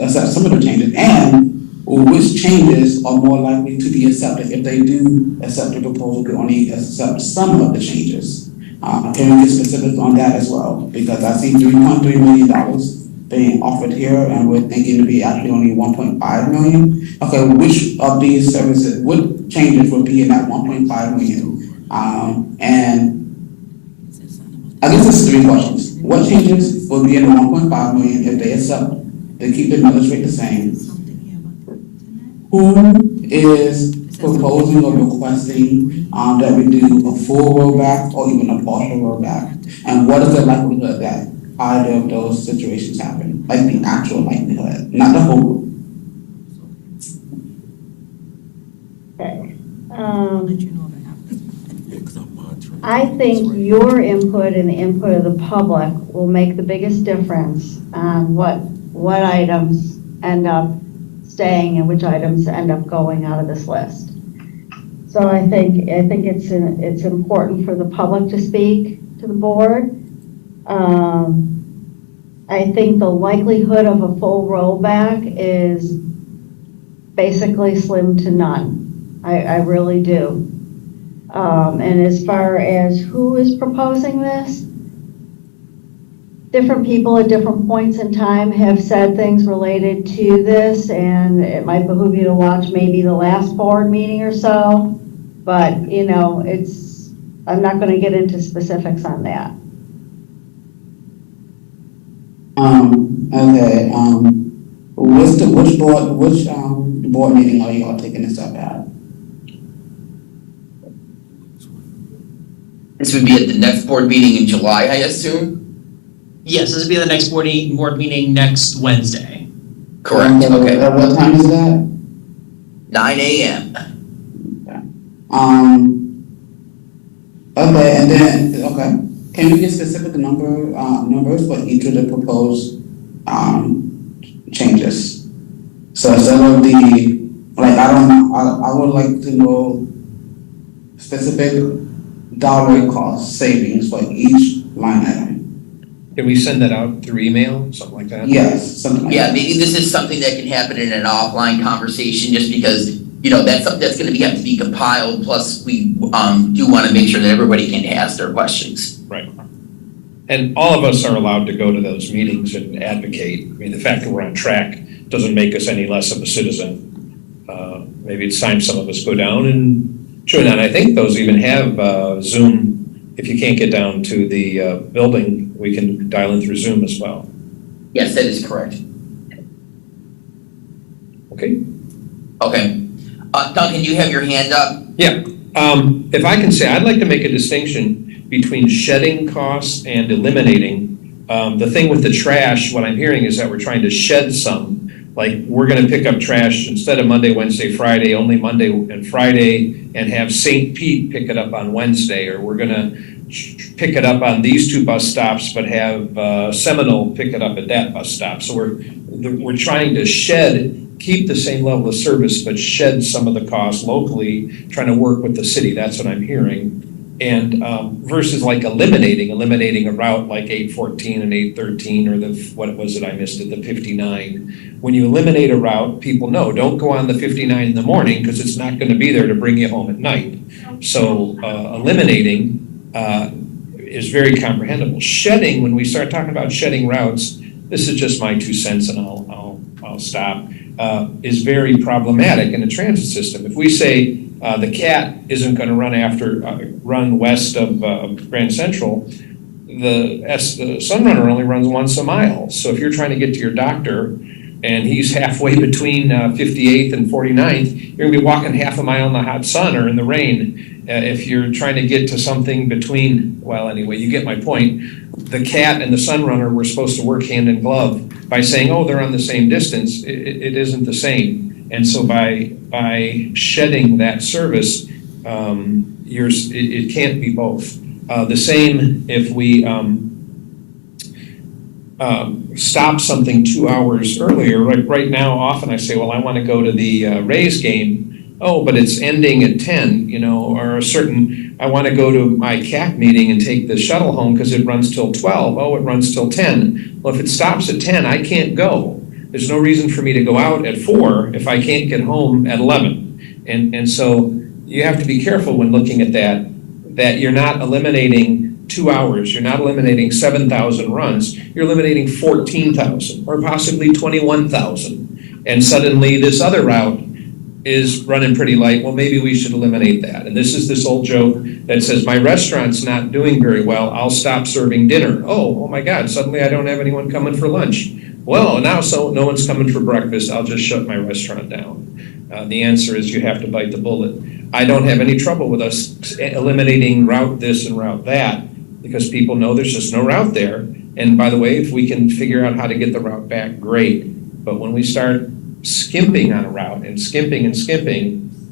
accept some of the changes, and which changes are more likely to be accepted if they do accept the proposal to only accept some of the changes. Can we get specifics on that as well? Because I see $3.3 million being offered here, and we're thinking to be actually only 1.5 million. Okay, which of these services, what changes will be in that 1.5 million? And I guess it's 3 questions. What changes will be in the 1.5 million if they accept to keep the millage rate the same? Who is proposing or requesting that we do a full rollback or even a partial rollback? And what is the likelihood that either of those situations happen? Like the actual likelihood, not the hope. Okay. I think your input and the input of the public will make the biggest difference on what items end up staying and which items end up going out of this list. So I think it's important for the public to speak to the board. I think the likelihood of a full rollback is basically slim to none. I really do. And as far as who is proposing this, different people at different points in time have said things related to this, and it might behoove you to watch maybe the last board meeting or so, but I'm not going to get into specifics on that. Okay, which board meeting are you all taking this up at? This would be at the next board meeting in July, I assume? Yes, this will be the next board meeting next Wednesday. Correct, okay. What time is that? 9 a.m. Okay, and then, can we get specific numbers for each of the proposed, changes? So instead of I would like to know specific dollar cost savings for each line item. Can we send that out through email, something like that? Yes, something like that. Yeah, maybe this is something that can happen in an offline conversation, just because, that's something that's gonna have to be compiled, plus we do wanna make sure that everybody can ask their questions. Right. And all of us are allowed to go to those meetings and advocate. I mean, the fact that we're on TRAC doesn't make us any less of a citizen. Maybe it's time some of us go down and join on. I think those even have Zoom. If you can't get down to the building, we can dial in through Zoom as well. Yes, that is correct. Okay. Okay. Duncan, you have your hand up? Yeah. If I can say, I'd like to make a distinction between shedding costs and eliminating. The thing with the trash, what I'm hearing is that we're trying to shed some. Like, we're going to pick up trash instead of Monday, Wednesday, Friday, only Monday and Friday, and have St. Pete pick it up on Wednesday, or we're going to pick it up on these 2 bus stops, but have Seminole pick it up at that bus stop. So we're trying to keep the same level of service, but shed some of the costs locally, trying to work with the city. That's what I'm hearing. And versus like eliminating a route like 814 and 813, or what was it I missed at the 59. When you eliminate a route, people know, don't go on the 59 in the morning because it's not going to be there to bring you home at night. So eliminating is very comprehensible. Shedding, when we start talking about shedding routes, this is just my 2 cents, and I'll stop, is very problematic in the transit system. If we say the CAT isn't going to run west of Grand Central, the Sunrunner only runs once a mile. So if you're trying to get to your doctor and he's halfway between 58th and 49th, you're going to be walking half a mile in the hot sun or in the rain. If you're trying to get to something between, well, anyway, you get my point. The CAT and the Sunrunner were supposed to work hand in glove by saying, oh, they're on the same distance. It isn't the same. And so by shedding that service, it can't be both. The same if we stop something 2 hours earlier. Right now, often I say, well, I want to go to the Rays game. Oh, but it's ending at 10, or I want to go to my CAC meeting and take the shuttle home because it runs till 12. Oh, it runs till 10. Well, if it stops at 10, I can't go. There's no reason for me to go out at 4 if I can't get home at 11. And so you have to be careful when looking at that you're not eliminating 2 hours. You're not eliminating 7,000 runs. You're eliminating 14,000 or possibly 21,000. And suddenly this other route is running pretty light. Well, maybe we should eliminate that. And this is this old joke that says, my restaurant's not doing very well. I'll stop serving dinner. Oh my God, suddenly I don't have anyone coming for lunch. Well, now no one's coming for breakfast. I'll just shut my restaurant down. The answer is you have to bite the bullet. I don't have any trouble with us eliminating route this and route that because people know there's just no route there. And by the way, if we can figure out how to get the route back, great. But when we start skimping on a route and skimping,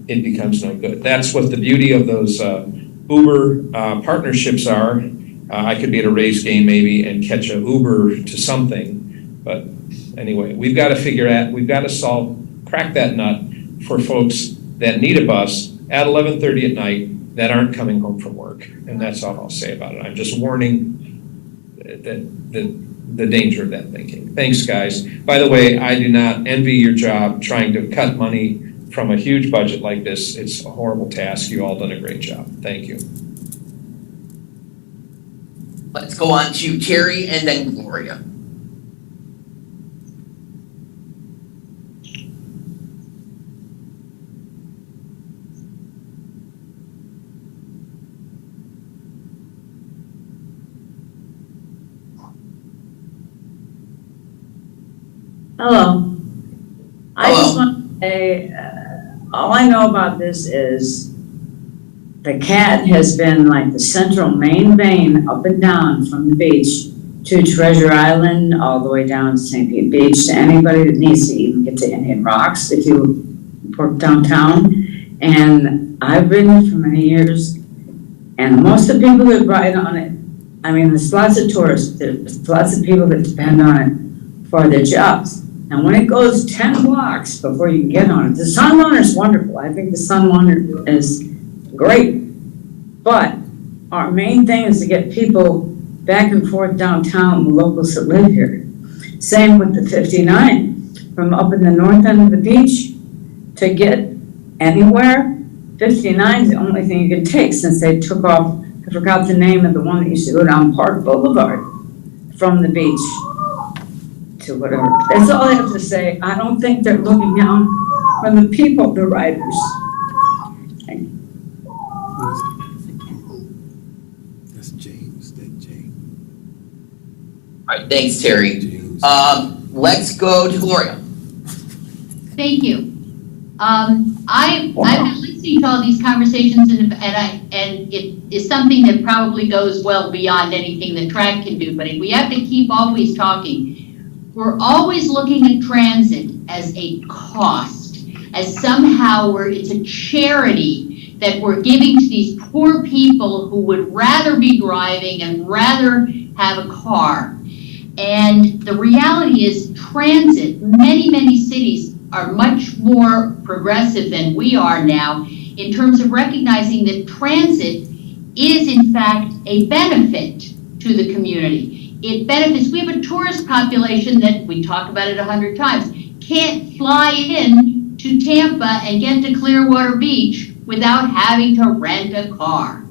it becomes no good. That's what the beauty of those Uber partnerships are. I could be at a Rays game maybe and catch an Uber to something. But anyway, we've got to crack that nut for folks that need a bus at 11:30 at night that aren't coming home from work. And that's all I'll say about it. I'm just warning the danger of that thinking. Thanks, guys. By the way, I do not envy your job trying to cut money from a huge budget like this. It's a horrible task. You all done a great job. Thank you. Let's go on to Terry and then Gloria. Hello. I Hello. just want to say, all I know about this is the CAT has been like the central main vein up and down from the beach to Treasure Island, all the way down to St. Pete Beach, to anybody that needs to even get to Indian Rocks if you work downtown. And I've ridden it for many years, and most of the people that ride on it, I mean, there's lots of tourists, there's lots of people that depend on it for their jobs. And when it goes 10 blocks before you can get on it, the Sunrunner is wonderful. I think the Sunrunner is great. But our main thing is to get people back and forth downtown, the locals that live here. Same with the 59. From up in the north end of the beach to get anywhere, 59 is the only thing you can take since they took off, I forgot the name of the one that used to go down Park Boulevard from the beach to whatever. That's all I have to say. I don't think they're looking down from the people, the riders. Thank you. That's James. All right, thanks, Terry. Let's go to Gloria. Thank you. I've been listening to all these conversations and it is something that probably goes well beyond anything that TRAC can do, but we have to keep always talking. We're always looking at transit as a cost, as somehow it's a charity that we're giving to these poor people who would rather be driving and rather have a car. And the reality is transit, many cities are much more progressive than we are now in terms of recognizing that transit is in fact a benefit to the community. It benefits, we have a tourist population that we talk about it 100 times, can't fly in to Tampa and get to Clearwater Beach without having to rent a car.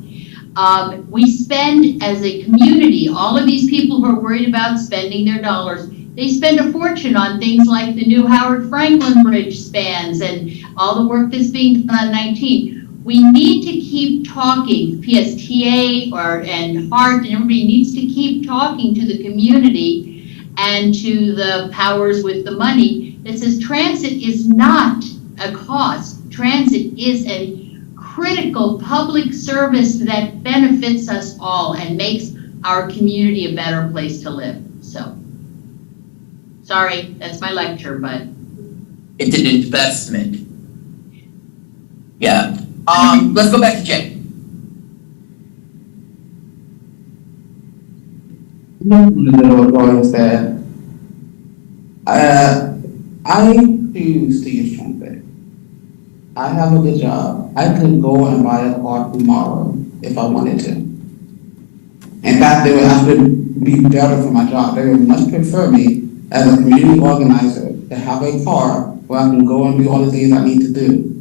We spend as a community, all of these people who are worried about spending their dollars, they spend a fortune on things like the new Howard Franklin Bridge spans and all the work that's being done on 19. We need to keep talking, PSTA and HART and everybody needs to keep talking to the community and to the powers with the money that says transit is not a cost. Transit is a critical public service that benefits us all and makes our community a better place to live. So, sorry, that's my lecture, but It's an investment. Yeah. Let's go back to Jay. Was that I choose to use transit. I have a good job. I could go and buy a car tomorrow if I wanted to. In fact, they would actually be better for my job. They would much prefer me as a community organizer to have a car where I can go and do all the things I need to do.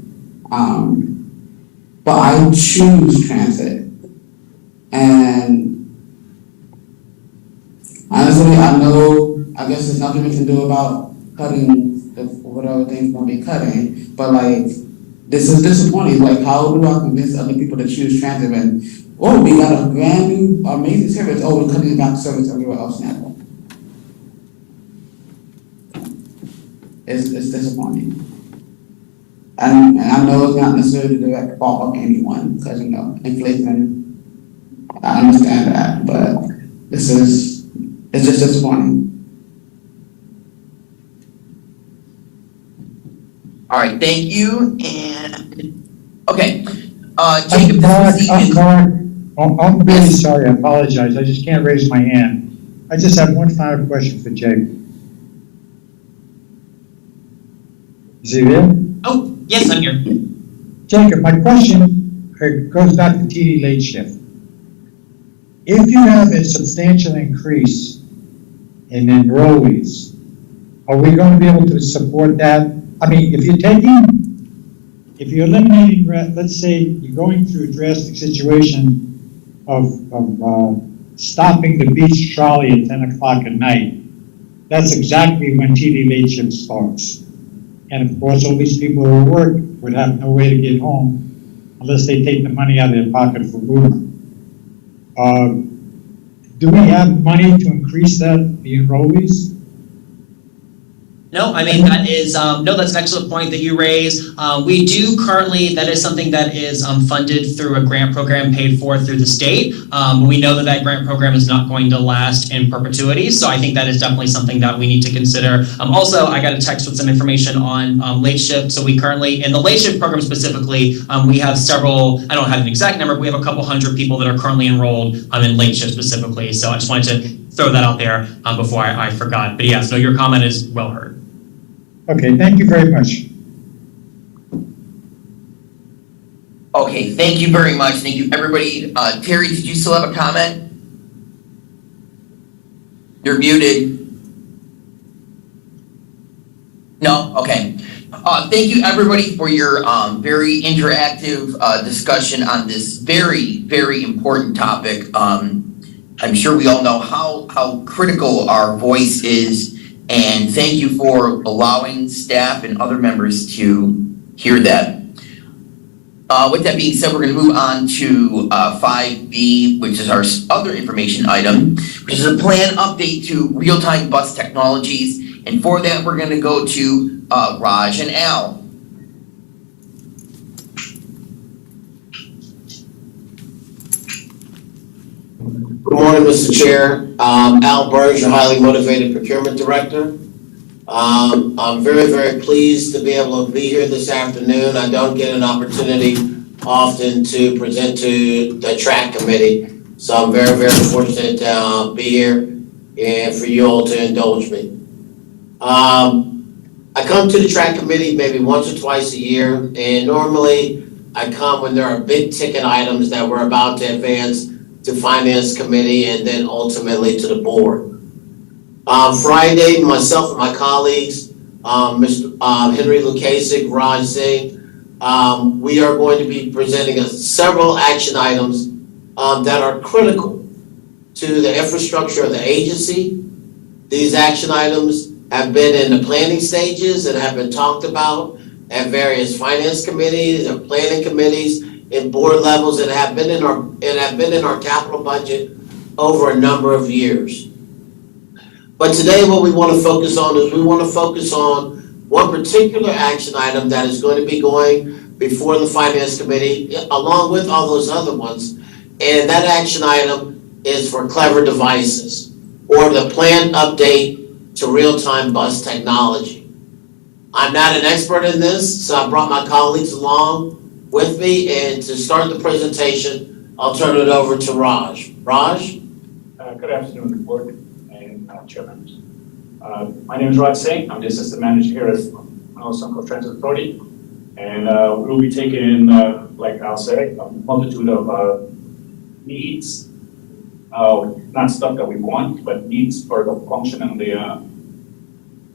But I choose transit. And honestly, I guess there's nothing we can do about cutting whatever things we're gonna be cutting, but like, this is disappointing. Like, how do I convince other people to choose transit and, oh, we got a brand new, amazing service, oh, we're cutting back service everywhere else now. It's disappointing. And I know it's not necessarily the direct fault of anyone, because, you know, inflation, I understand that, but it's just disappointing. All right, thank you, and, okay, Jacob, this was I'm really sorry, I apologize, I just can't raise my hand. I just have one final question for Jacob. Is he there? Oh, yes, I'm here. Jacob, my question goes back to TD late shift. If you have a substantial increase in enrollees, are we going to be able to support that? I mean, if you're eliminating, let's say you're going through a drastic situation of stopping the beach trolley at 10 o'clock at night, that's exactly when TD late shift starts. And of course, all these people who work would have no way to get home unless they take the money out of their pocket for Uber. Do we have money to increase the enrollees? No, I mean, that is, that's an excellent point that you raise. We do currently, that is something that is funded through a grant program paid for through the state. We know that that grant program is not going to last in perpetuity, so I think that is definitely something that we need to consider. Also, I got a text with some information on late shift. So we currently, in the late shift program specifically, we have several, I don't have an exact number, but we have a couple hundred people that are currently enrolled in late shift specifically. So I just wanted to throw that out there before I forgot. But yes, no, your comment is well heard. Okay, thank you very much. Okay, thank you very much. Thank you, everybody. Terry, did you still have a comment? You're muted. No? Okay. Thank you, everybody, for your very interactive discussion on this very, very important topic. I'm sure we all know how critical our voice is, and thank you for allowing staff and other members to hear that. With that being said, we're going to move on to 5B, which is our other information item, which is a plan update to real-time bus technologies. And for that, we're going to go to Raj and Al. Good morning, Mr. Chair. Al Burns, your highly motivated procurement director. I'm very, very pleased to be able to be here this afternoon. I don't get an opportunity often to present to the TRAC committee, so I'm very, very fortunate to be here and for you all to indulge me. I come to the TRAC committee maybe once or twice a year, and normally I come when there are big ticket items that we're about to advance to finance committee and then ultimately to the board. Friday, myself and my colleagues, Mr. Henry Lukasik, Raj Singh, we are going to be presenting several action items that are critical to the infrastructure of the agency. These action items have been in the planning stages and have been talked about at various finance committees and planning committees and board levels that have been in our capital budget over a number of years. But today what we want to focus on is we want to focus on one particular action item that is going to be going before the finance committee along with all those other ones. And that action item is for clever devices or the planned update to real-time bus technology. I'm not an expert in this, so I brought my colleagues along with me, and to start the presentation, I'll turn it over to Raj. Raj? Good afternoon, board and chairman. My name is Raj Singh. I'm the assistant manager here at Central Transit Authority, and we will be taking, like Al said, a multitude of needs, not stuff that we want, but needs for the function and the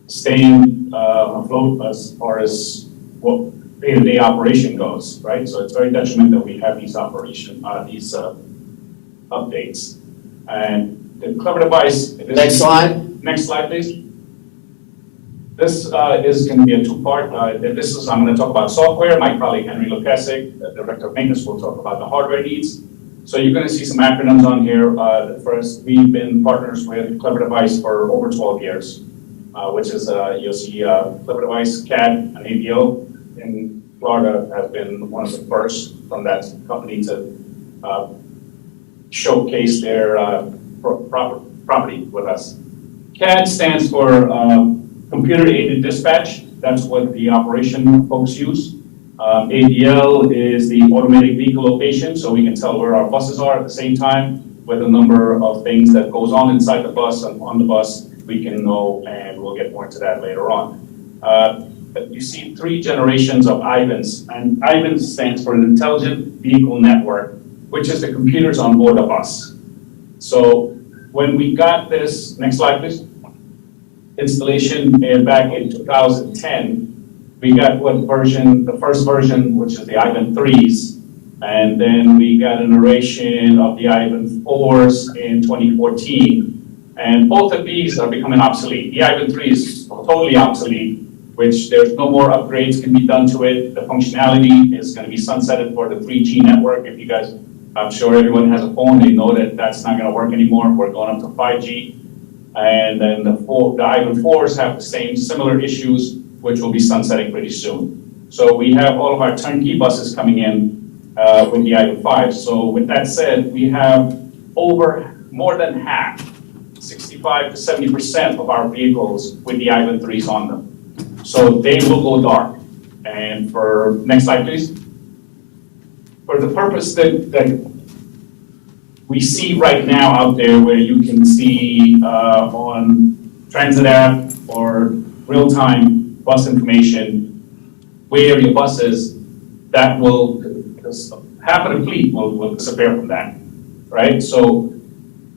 staying afloat as far as what day-to-day operation goes, right? So it's very detrimental that we have these updates. And the clever device. Next slide. Next slide, please. This is going to be a two-part. I'm going to talk about software. My colleague Henry Lukasik, the director of maintenance, will talk about the hardware needs. So you're going to see some acronyms on here. First, we've been partners with Clever Device for over 12 years, which is you'll see Clever Device, CAD, and ABO in Florida has been one of the first from that company to showcase their property with us. CAD stands for computer-aided dispatch. That's what the operation folks use. ADL is the automatic vehicle location, so we can tell where our buses are at the same time with a number of things that goes on inside the bus and on the bus we can know, and we'll get more into that later on. You see 3 generations of IVANs, and IVANs stands for an Intelligent Vehicle Network, which is the computers on board a bus. So when we got this, next slide please, installation back in 2010, we got the first version, which is the IVAN 3s, and then we got an iteration of the IVAN 4s in 2014, and both of these are becoming obsolete. The IVAN 3 is totally obsolete, which there's no more upgrades can be done to it. The functionality is going to be sunsetted for the 3G network. If you guys, I'm sure everyone has a phone, they know that that's not going to work anymore. We're going up to 5G. And then the IVAN 4s have the same similar issues, which will be sunsetting pretty soon. So we have all of our turnkey buses coming in with the IVAN 5. So with that said, we have more than half, 65 to 70% of our vehicles with the IVAN 3s on them. So they will go dark. And for, next slide please. For the purpose that we see right now out there, where you can see on Transit app or real-time bus information where your bus is, that will, because half of the fleet will disappear from that, right? So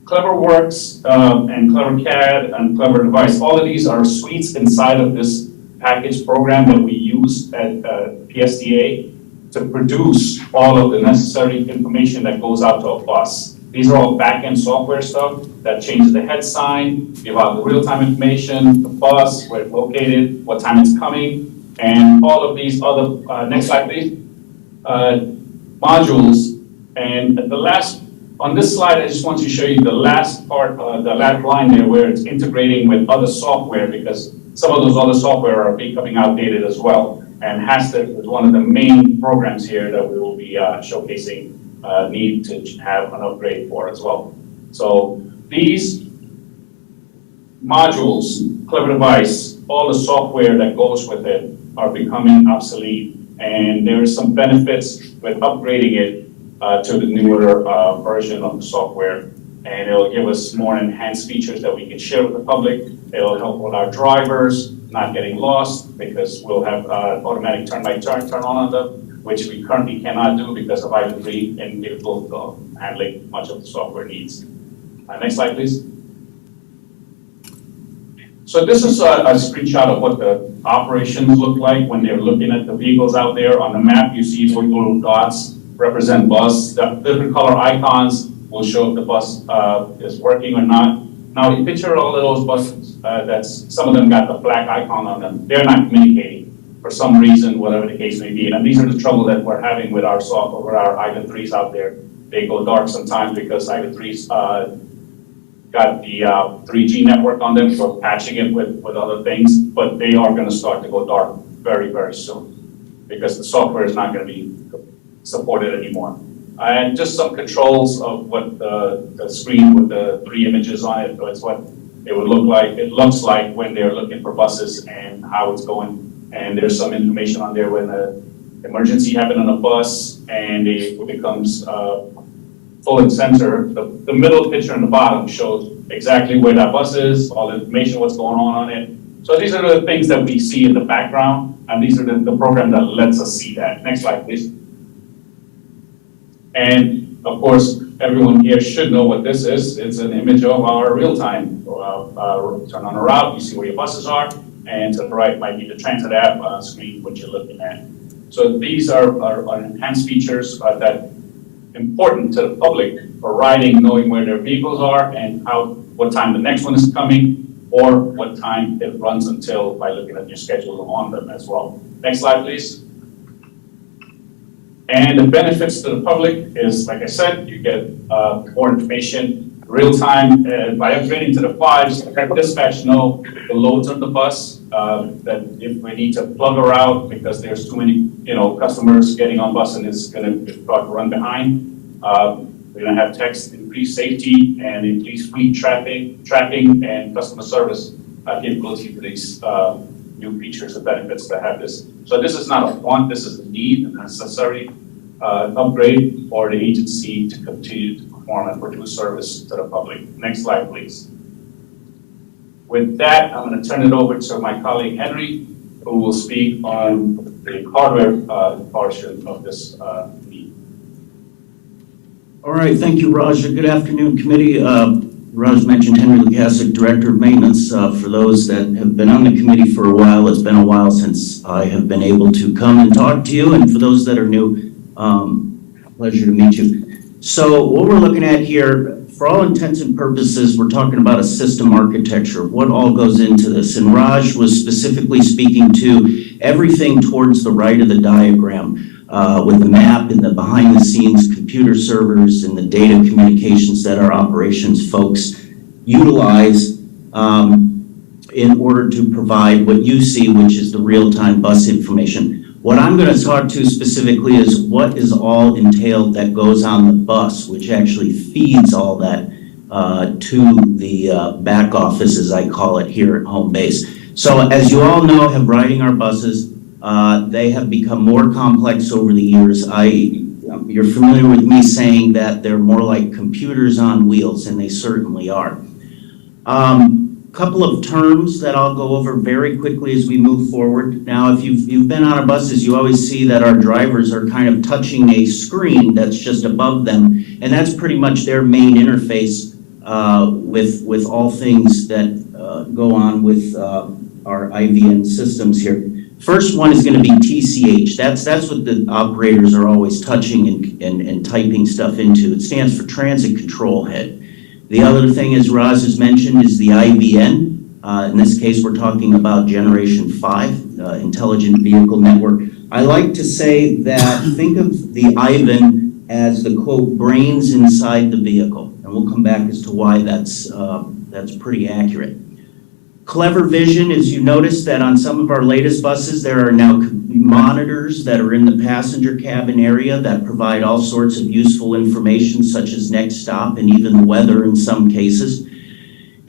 CleverWorks and CleverCAD and Clever Device, all of these are suites inside of this package program that we use at PSTA to produce all of the necessary information that goes out to a bus. These are all back-end software stuff that changes the head sign, give out the real-time information, the bus, where it's located, what time it's coming, and all of these other, next slide please, modules. And the last, on this slide, I just want to show you the last part, the last line there where it's integrating with other software, because some of those other software are becoming outdated as well. And HASTA is one of the main programs here that we will be showcasing need to have an upgrade for as well. So these modules, Clever Device, all the software that goes with it are becoming obsolete. And there is some benefits with upgrading it to the newer version of the software. And it'll give us more enhanced features that we can share with the public. It'll help with our drivers not getting lost, because we'll have automatic turn-by-turn turn on them, which we currently cannot do because of IVAN 3 and vehicle handling much of the software needs. Next slide, please. So this is a screenshot of what the operations look like when they're looking at the vehicles out there. On the map, you see those little dots represent bus. The different color icons will show if the bus is working or not. Now, you picture all of those buses, some of them got the black icon on them. They're not communicating for some reason, whatever the case may be. And these are the trouble that we're having with our software, with our IVAN 3s out there. They go dark sometimes because IVAN 3s got the 3G network on them, so patching it with other things, but they are going to start to go dark very, very soon because the software is not going to be supported anymore. And just some controls of what the screen with the 3 images on it, it's what it would look like. It looks like when they're looking for buses and how it's going. And there's some information on there when an emergency happened on a bus and it becomes full and center. The middle picture on the bottom shows exactly where that bus is, all the information, what's going on it. So these are the things that we see in the background, and these are the program that lets us see that. Next slide, please. And of course, everyone here should know what this is. It's an image of our real-time. Turn on a route, you see where your buses are, and to the right might be the transit app screen, what you're looking at. So these are enhanced features that important to the public for riding, knowing where their vehicles are and what time the next one is coming, or what time it runs until by looking at your schedule on them as well. Next slide, please. And the benefits to the public is, like I said, you get more information real time. By upgrading to the 5s, let dispatch know the loads on the bus, that if we need to plug a route because there's too many, customers getting on bus and it's going to run behind. We're going to have text, increased safety and increased fleet tracking and customer service capability for these new features and benefits that have this. So this is not a want, this is a need and necessary upgrade for the agency to continue to perform and produce service to the public. Next slide, please. With that, I'm going to turn it over to my colleague Henry, who will speak on the hardware portion of this need. All right, thank you, Raj. Good afternoon, committee. Raj mentioned Henry Lukasik, Director of Maintenance. For those that have been on the committee for a while, it's been a while since I have been able to come and talk to you. And for those that are new, pleasure to meet you. So what we're looking at here, for all intents and purposes, we're talking about a system architecture, what all goes into this. And Raj was specifically speaking to everything towards the right of the diagram, with the map and the behind the scenes computer servers and the data communications that our operations folks utilize in order to provide what you see, which is the real-time bus information. What I'm going to talk to specifically is what is all entailed that goes on the bus, which actually feeds all that to the back office, as I call it here at home base. So as you all know, have riding our buses, they have become more complex over the years. You're familiar with me saying that they're more like computers on wheels, and they certainly are. Couple of terms that I'll go over very quickly as we move forward. Now, if you've been on our buses, you always see that our drivers are kind of touching a screen that's just above them, and that's pretty much their main interface with all things that go on with our IVN systems here. First one is going to be TCH. That's what the operators are always touching and typing stuff into. It stands for Transit Control Head. The other thing, as Roz has mentioned, is the IVN. In this case, we're talking about Generation 5, Intelligent Vehicle Network. I like to say that think of the IVN as the, quote, brains inside the vehicle. And we'll come back as to why that's pretty accurate. Clever Vision, as you notice that on some of our latest buses, there are now monitors that are in the passenger cabin area that provide all sorts of useful information, such as next stop and even weather in some cases.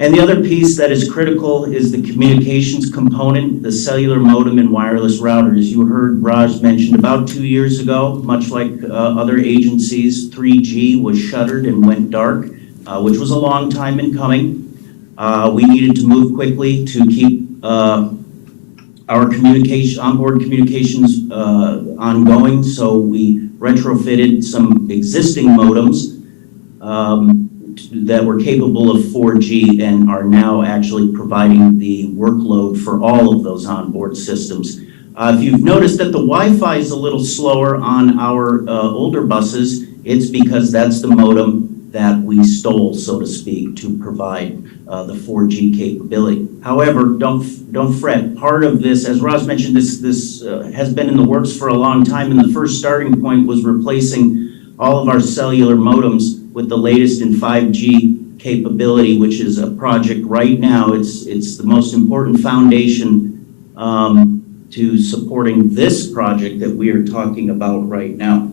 And the other piece that is critical is the communications component, the cellular modem and wireless router. As you heard Raj mention, about 2 years ago, much like other agencies, 3G was shuttered and went dark, which was a long time in coming. We needed to move quickly to keep our onboard communications ongoing, so we retrofitted some existing modems that were capable of 4G and are now actually providing the workload for all of those onboard systems. If you've noticed that the Wi-Fi is a little slower on our older buses, it's because that's the modem that we stole, so to speak, to provide the 4G capability. However, don't fret. Part of this, as Roz mentioned, this has been in the works for a long time, and the first starting point was replacing all of our cellular modems with the latest in 5G capability, which is a project right now. It's the most important foundation to supporting this project that we are talking about right now.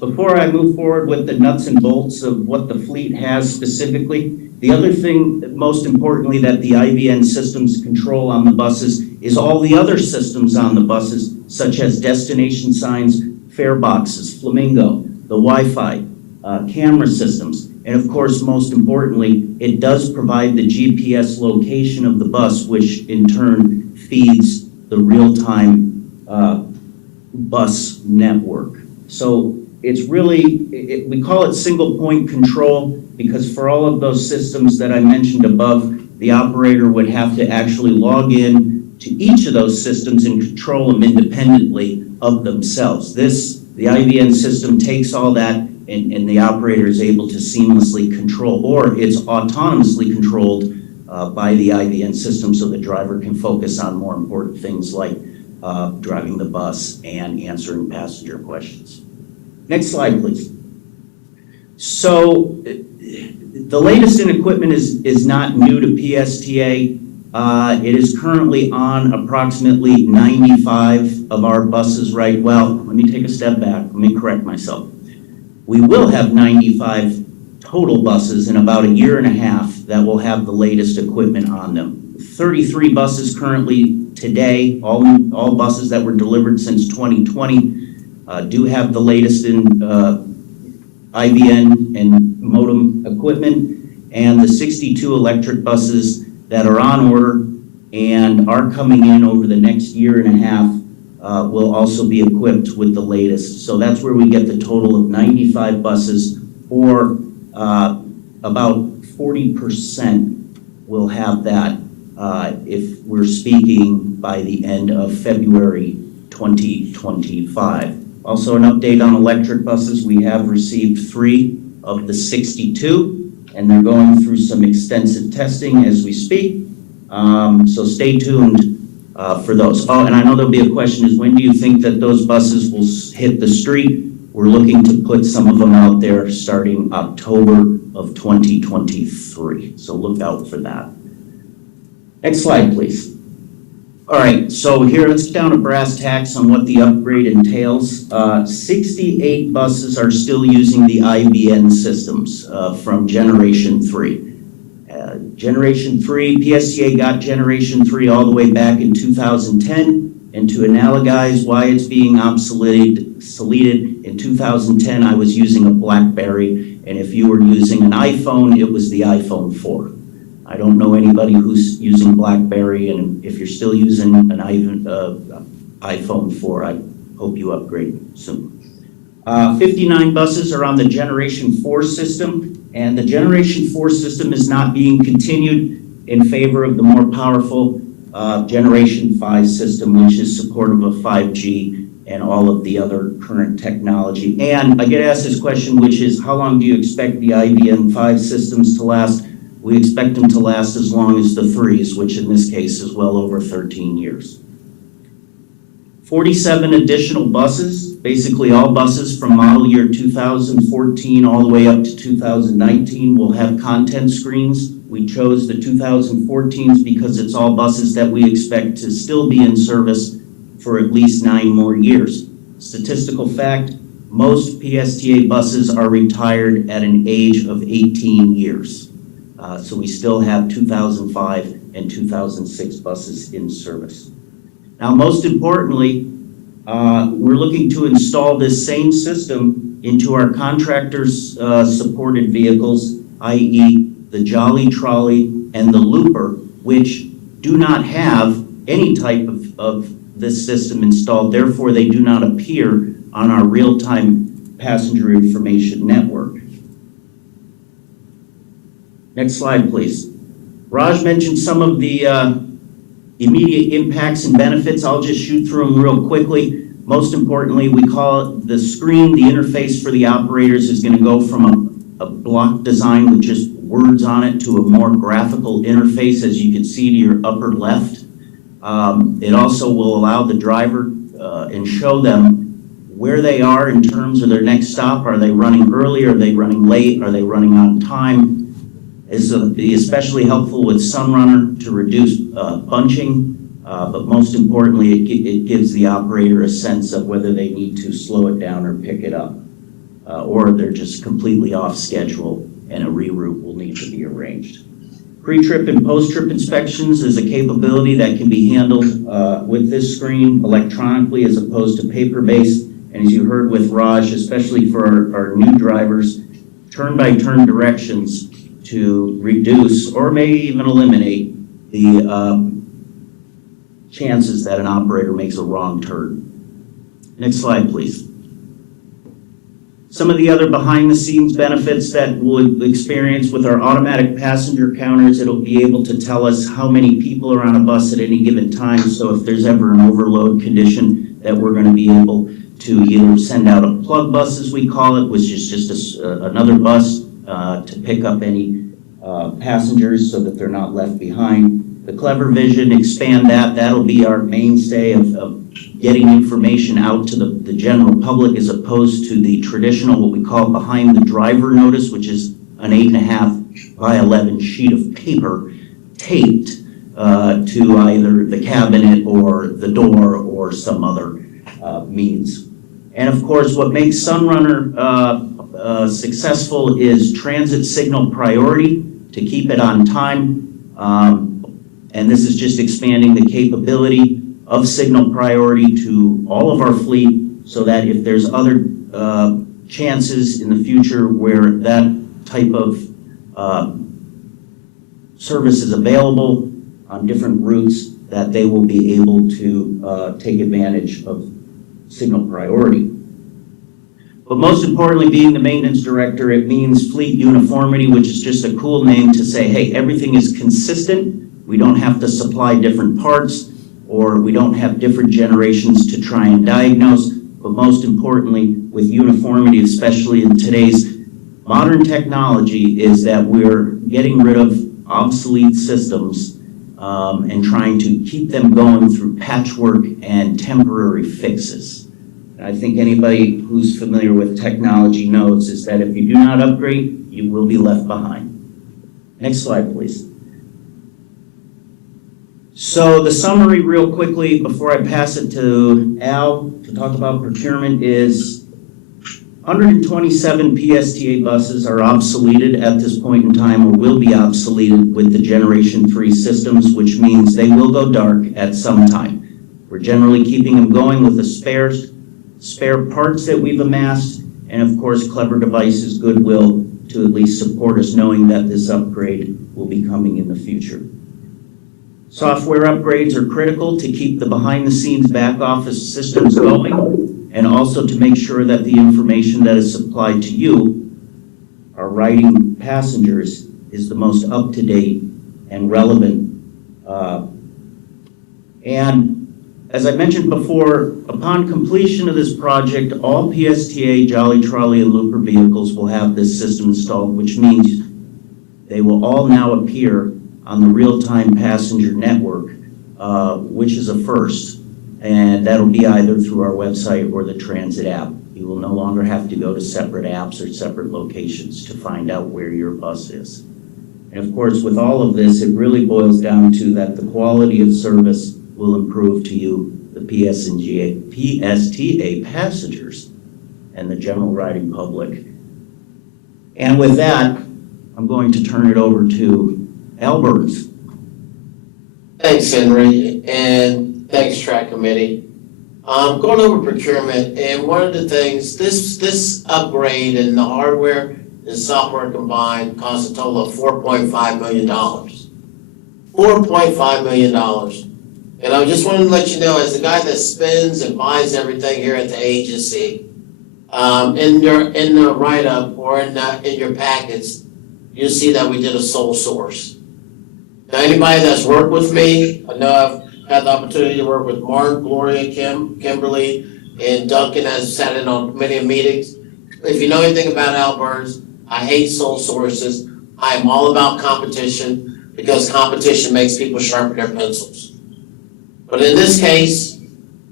Before I move forward with the nuts and bolts of what the fleet has specifically, the other thing, most importantly, that the IVN systems control on the buses is all the other systems on the buses, such as destination signs, fare boxes, Flamingo, the Wi-Fi, camera systems. And of course, most importantly, it does provide the GPS location of the bus, which in turn feeds the real-time bus network. So it's really, we call it single point control because for all of those systems that I mentioned above, the operator would have to actually log in to each of those systems and control them independently of themselves. The IVN system takes all that and the operator is able to seamlessly control, or it's autonomously controlled by the IVN system so the driver can focus on more important things like driving the bus and answering passenger questions. Next slide, please. So the latest in equipment is not new to PSTA. It is currently on approximately 95 of our buses, right? Well, let me take a step back. Let me correct myself. We will have 95 total buses in about a year and a half that will have the latest equipment on them. 33 buses currently today, all buses that were delivered since 2020, do have the latest in IVN and modem equipment, and the 62 electric buses that are on order and are coming in over the next year and a half will also be equipped with the latest. So that's where we get the total of 95 buses, or about 40% will have that if we're speaking by the end of February 2025. Also an update on electric buses, we have received 3 of the 62, and they're going through some extensive testing as we speak. So stay tuned for those. Oh, and I know there'll be a question is when do you think that those buses will hit the street? We're looking to put some of them out there starting October of 2023. So look out for that. Next slide, please. All right, so here, let's get down to brass tacks on what the upgrade entails. 68 buses are still using the IVN systems from Generation 3. Generation 3, PSTA got Generation 3 all the way back in 2010, and to analogize why it's being obsoleted, in 2010 I was using a BlackBerry, and if you were using an iPhone, it was the iPhone 4. I don't know anybody who's using BlackBerry, and if you're still using an iPhone 4, I hope you upgrade soon. 59 buses are on the Generation 4 system, and the Generation 4 system is not being continued in favor of the more powerful Generation 5 system, which is supportive of 5G and all of the other current technology. And I get asked this question, which is, how long do you expect the IVN 5 systems to last? We expect them to last as long as the 3s, which in this case is well over 13 years. 47 additional buses, basically all buses from model year 2014 all the way up to 2019 will have content screens. We chose the 2014s because it's all buses that we expect to still be in service for at least 9 more years. Statistical fact, most PSTA buses are retired at an age of 18 years. So we still have 2005 and 2006 buses in service. Now, most importantly, we're looking to install this same system into our contractors' supported vehicles, i.e. the Jolly Trolley and the Looper, which do not have any type of this system installed. Therefore, they do not appear on our real-time passenger information network. Next slide, please. Raj mentioned some of the immediate impacts and benefits. I'll just shoot through them real quickly. Most importantly, we call it the screen. The interface for the operators is going to go from a block design with just words on it to a more graphical interface, as you can see to your upper left. It also will allow the driver and show them where they are in terms of their next stop. Are they running early? Are they running late? Are they running on time? This will be especially helpful with Sunrunner to reduce bunching, but most importantly, it gives the operator a sense of whether they need to slow it down or pick it up. or they're just completely off schedule and a reroute will need to be arranged. Pre-trip and post-trip inspections is a capability that can be handled with this screen electronically as opposed to paper-based. And as you heard with Raj, especially for our new drivers, turn-by-turn directions to reduce or maybe even eliminate the chances that an operator makes a wrong turn. Next slide, please. Some of the other behind-the-scenes benefits that we'll experience with our automatic passenger counters, it'll be able to tell us how many people are on a bus at any given time. So if there's ever an overload condition, that we're going to be able to either send out a plug bus, as we call it, which is just another bus to pick up any passengers so that they're not left behind. The Clever Vision, expand that. That'll be our mainstay of getting information out to the general public as opposed to the traditional, what we call behind the driver notice, which is an 8.5 by 11 sheet of paper taped to either the cabinet or the door or some other means. And of course, what makes Sunrunner successful is transit signal priority to keep it on time. And this is just expanding the capability of signal priority to all of our fleet so that if there's other chances in the future where that type of service is available on different routes, that they will be able to take advantage of signal priority. But most importantly, being the maintenance director, it means fleet uniformity, which is just a cool name to say, hey, everything is consistent. We don't have to supply different parts, or we don't have different generations to try and diagnose. But most importantly, with uniformity, especially in today's modern technology, is that we're getting rid of obsolete systems and trying to keep them going through patchwork and temporary fixes. And I think anybody who's familiar with technology knows is that if you do not upgrade, you will be left behind. Next slide, please. So the summary real quickly before I pass it to Al to talk about procurement is 127 PSTA buses are obsoleted at this point in time, or will be obsoleted with the Generation 3 systems, which means they will go dark at some time. We're generally keeping them going with the spare parts that we've amassed, and of course, Clever Devices goodwill to at least support us knowing that this upgrade will be coming in the future. Software upgrades are critical to keep the behind-the-scenes back-office systems going, and also to make sure that the information that is supplied to you, our riding passengers, is the most up-to-date and relevant. And as I mentioned before, upon completion of this project, all PSTA, Jolly Trolley, and Looper vehicles will have this system installed, which means they will all now appear on the real-time passenger network, which is a first. And that'll be either through our website or the transit app. You will no longer have to go to separate apps or separate locations to find out where your bus is. And of course, with all of this, it really boils down to that the quality of service will improve to you, the PSTA passengers, and the general riding public. And with that, I'm going to turn it over to Al Burns. Thanks, Henry, and thanks, TRAC Committee. Going over procurement, and one of the things, this upgrade in the hardware and software combined costs a total of $4.5 million. $4.5 million. And I just wanted to let you know, as the guy that spends and buys everything here at the agency, in the write-up or in your packets, you'll see that we did a sole source. Now, anybody that's worked with me, I know I've had the opportunity to work with Mark, Gloria, Kimberly, and Duncan has sat in on many meetings. If you know anything about Al Burns, I hate sole sources. I'm all about competition because competition makes people sharpen their pencils. But in this case,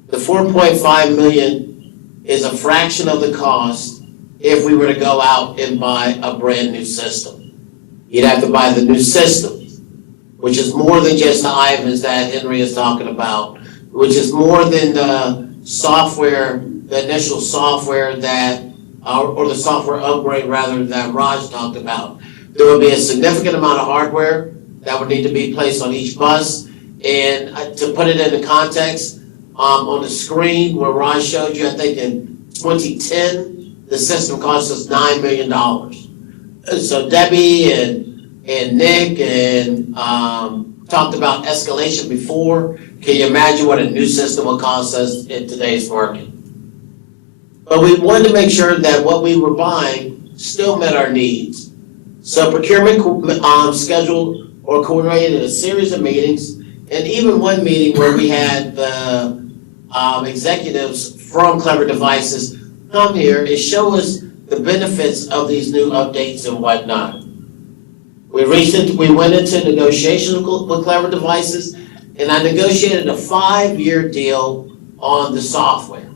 the $4.5 million is a fraction of the cost if we were to go out and buy a brand new system. You'd have to buy the new system, which is more than just the items that Henry is talking about, which is more than the software, the initial software that or the software upgrade rather that Raj talked about. There will be a significant amount of hardware that would need to be placed on each bus. And to put it into context, on the screen where Raj showed you, I think in 2010, the system cost us $9 million. So Debbie and Nick and talked about escalation before. Can you imagine what a new system will cost us in today's market? But we wanted to make sure that what we were buying still met our needs. So procurement scheduled or coordinated a series of meetings, and even one meeting where we had the executives from Clever Devices come here and show us the benefits of these new updates and whatnot. We went into negotiations with Clever Devices, and I negotiated a 5-year deal on the software.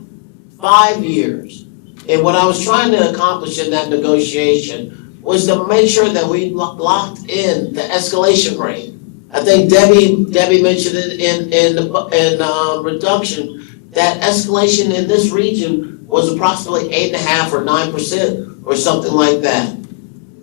5 years. And what I was trying to accomplish in that negotiation was to make sure that we locked in the escalation rate. I think Debbie mentioned it in reduction, that escalation in this region was approximately 8.5% or 9% or something like that.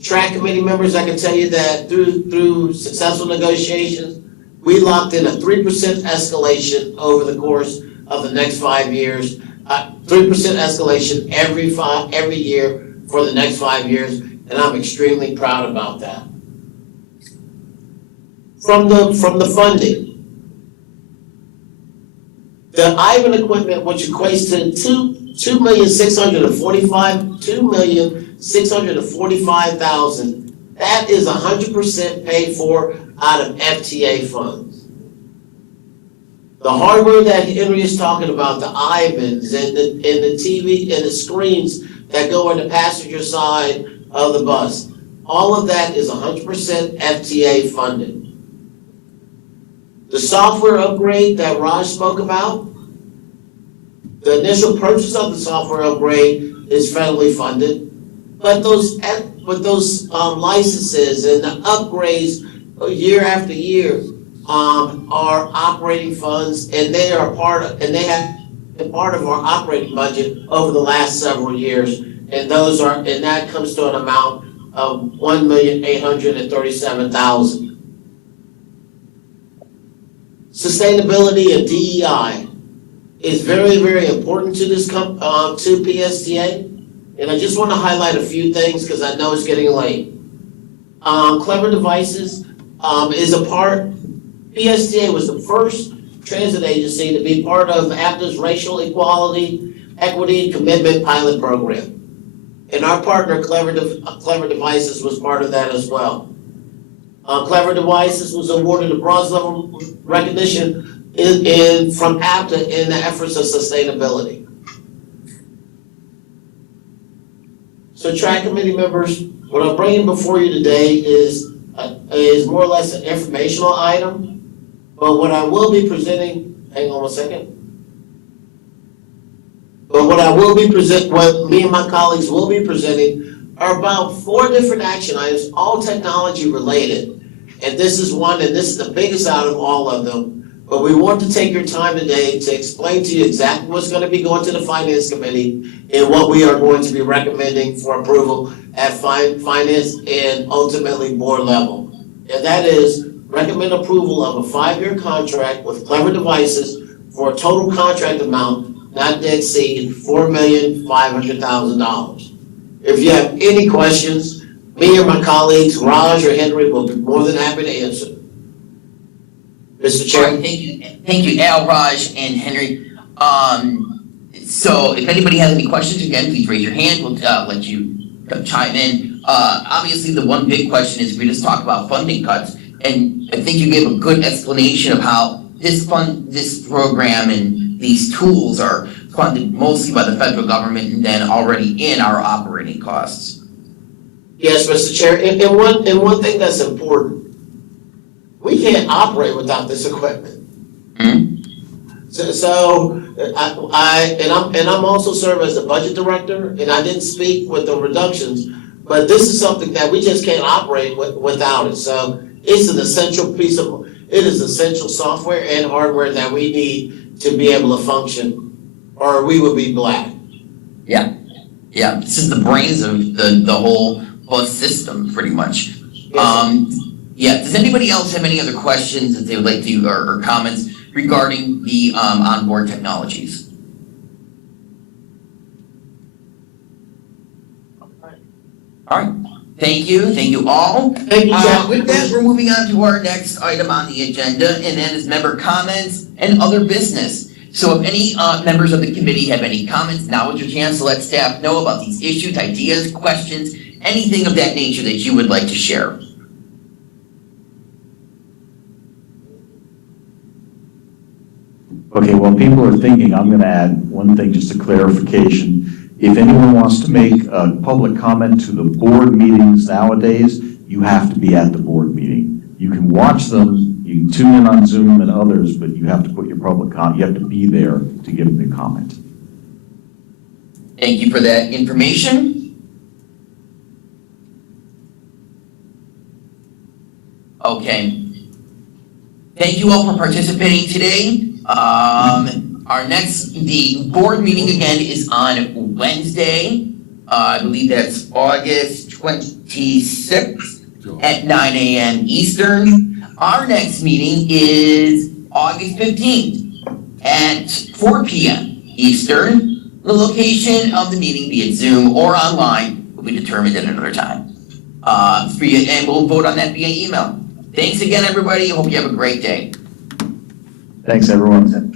TRAC committee members, I can tell you that through successful negotiations, we locked in a 3% escalation over the course of the next 5 years. 3% escalation every year for the next 5 years, and I'm extremely proud about that. From the funding, the Ivan equipment, which equates to $2,645,000, that is 100% paid for out of FTA funds. The hardware that Henry is talking about, the Ivans and the TV and the screens that go on the passenger side of the bus, all of that is 100% FTA funded. The software upgrade that Raj spoke about, the initial purchase of the software upgrade is federally funded, but those licenses and the upgrades year after year are operating funds, and they have been part of our operating budget over the last several years, and that comes to an amount of $1,837,000. Sustainability and DEI is very, very important to this to PSTA, and I just want to highlight a few things because I know it's getting late. Clever Devices is a part. PSTA was the first transit agency to be part of APTA's Racial Equality, Equity, and Commitment Pilot Program. And our partner, Clever Devices, was part of that as well. Clever Devices was awarded a bronze level recognition from APTA in the efforts of sustainability. So TRAC committee members, what I'm bringing before you today is more or less an informational item. But what I will be presenting, hang on one second. But what me and my colleagues will be presenting are about 4 different action items, all technology related. And this is one, and this is the biggest out of all of them. But we want to take your time today to explain to you exactly what's going to be going to the Finance Committee and what we are going to be recommending for approval at Finance and ultimately board level. And that is recommend approval of a 5-year contract with Clever Devices for a total contract amount not to exceed $4,500,000. If you have any questions, me or my colleagues, Raj or Henry, will be more than happy to answer. Mr. Chair. All right, thank you, Al, Raj, and Henry. So if anybody has any questions, again, please raise your hand. We'll let you chime in. Obviously, the one big question is we just talk about funding cuts, and I think you gave a good explanation of how this program and these tools are funded mostly by the federal government and then already in our operating costs. Yes, Mr. Chair, and one thing that's important, we can't operate without this equipment. Mm-hmm. So I'm also serve as the budget director, and I didn't speak with the reductions, but this is something that we just can't operate without it. So it's an essential it is essential software and hardware that we need to be able to function, or we would be black. Yeah. Yeah, this is the brains of the whole bus system, pretty much. Yeah, does anybody else have any other questions that they would like to, or comments regarding the onboard technologies? All right, thank you all. Thank you, Jack. With that, we're moving on to our next item on the agenda, and that is member comments and other business. So if any members of the committee have any comments, now is your chance to let staff know about these issues, ideas, questions, anything of that nature that you would like to share. Okay, while people are thinking, I'm gonna add one thing, just a clarification. If anyone wants to make a public comment to the board meetings nowadays, you have to be at the board meeting. You can watch them, you can tune in on Zoom and others, but you have to put your public comment, you have to be there to give the comment. Thank you for that information. Okay. Thank you all for participating today. The board meeting again is on Wednesday. I believe that's August 26th at 9 a.m. Eastern. Our next meeting is August 15th at 4 p.m. Eastern. The location of the meeting, be it Zoom or online, will be determined at another time. And we'll vote on that via email. Thanks again, everybody. I hope you have a great day. Thanks, everyone.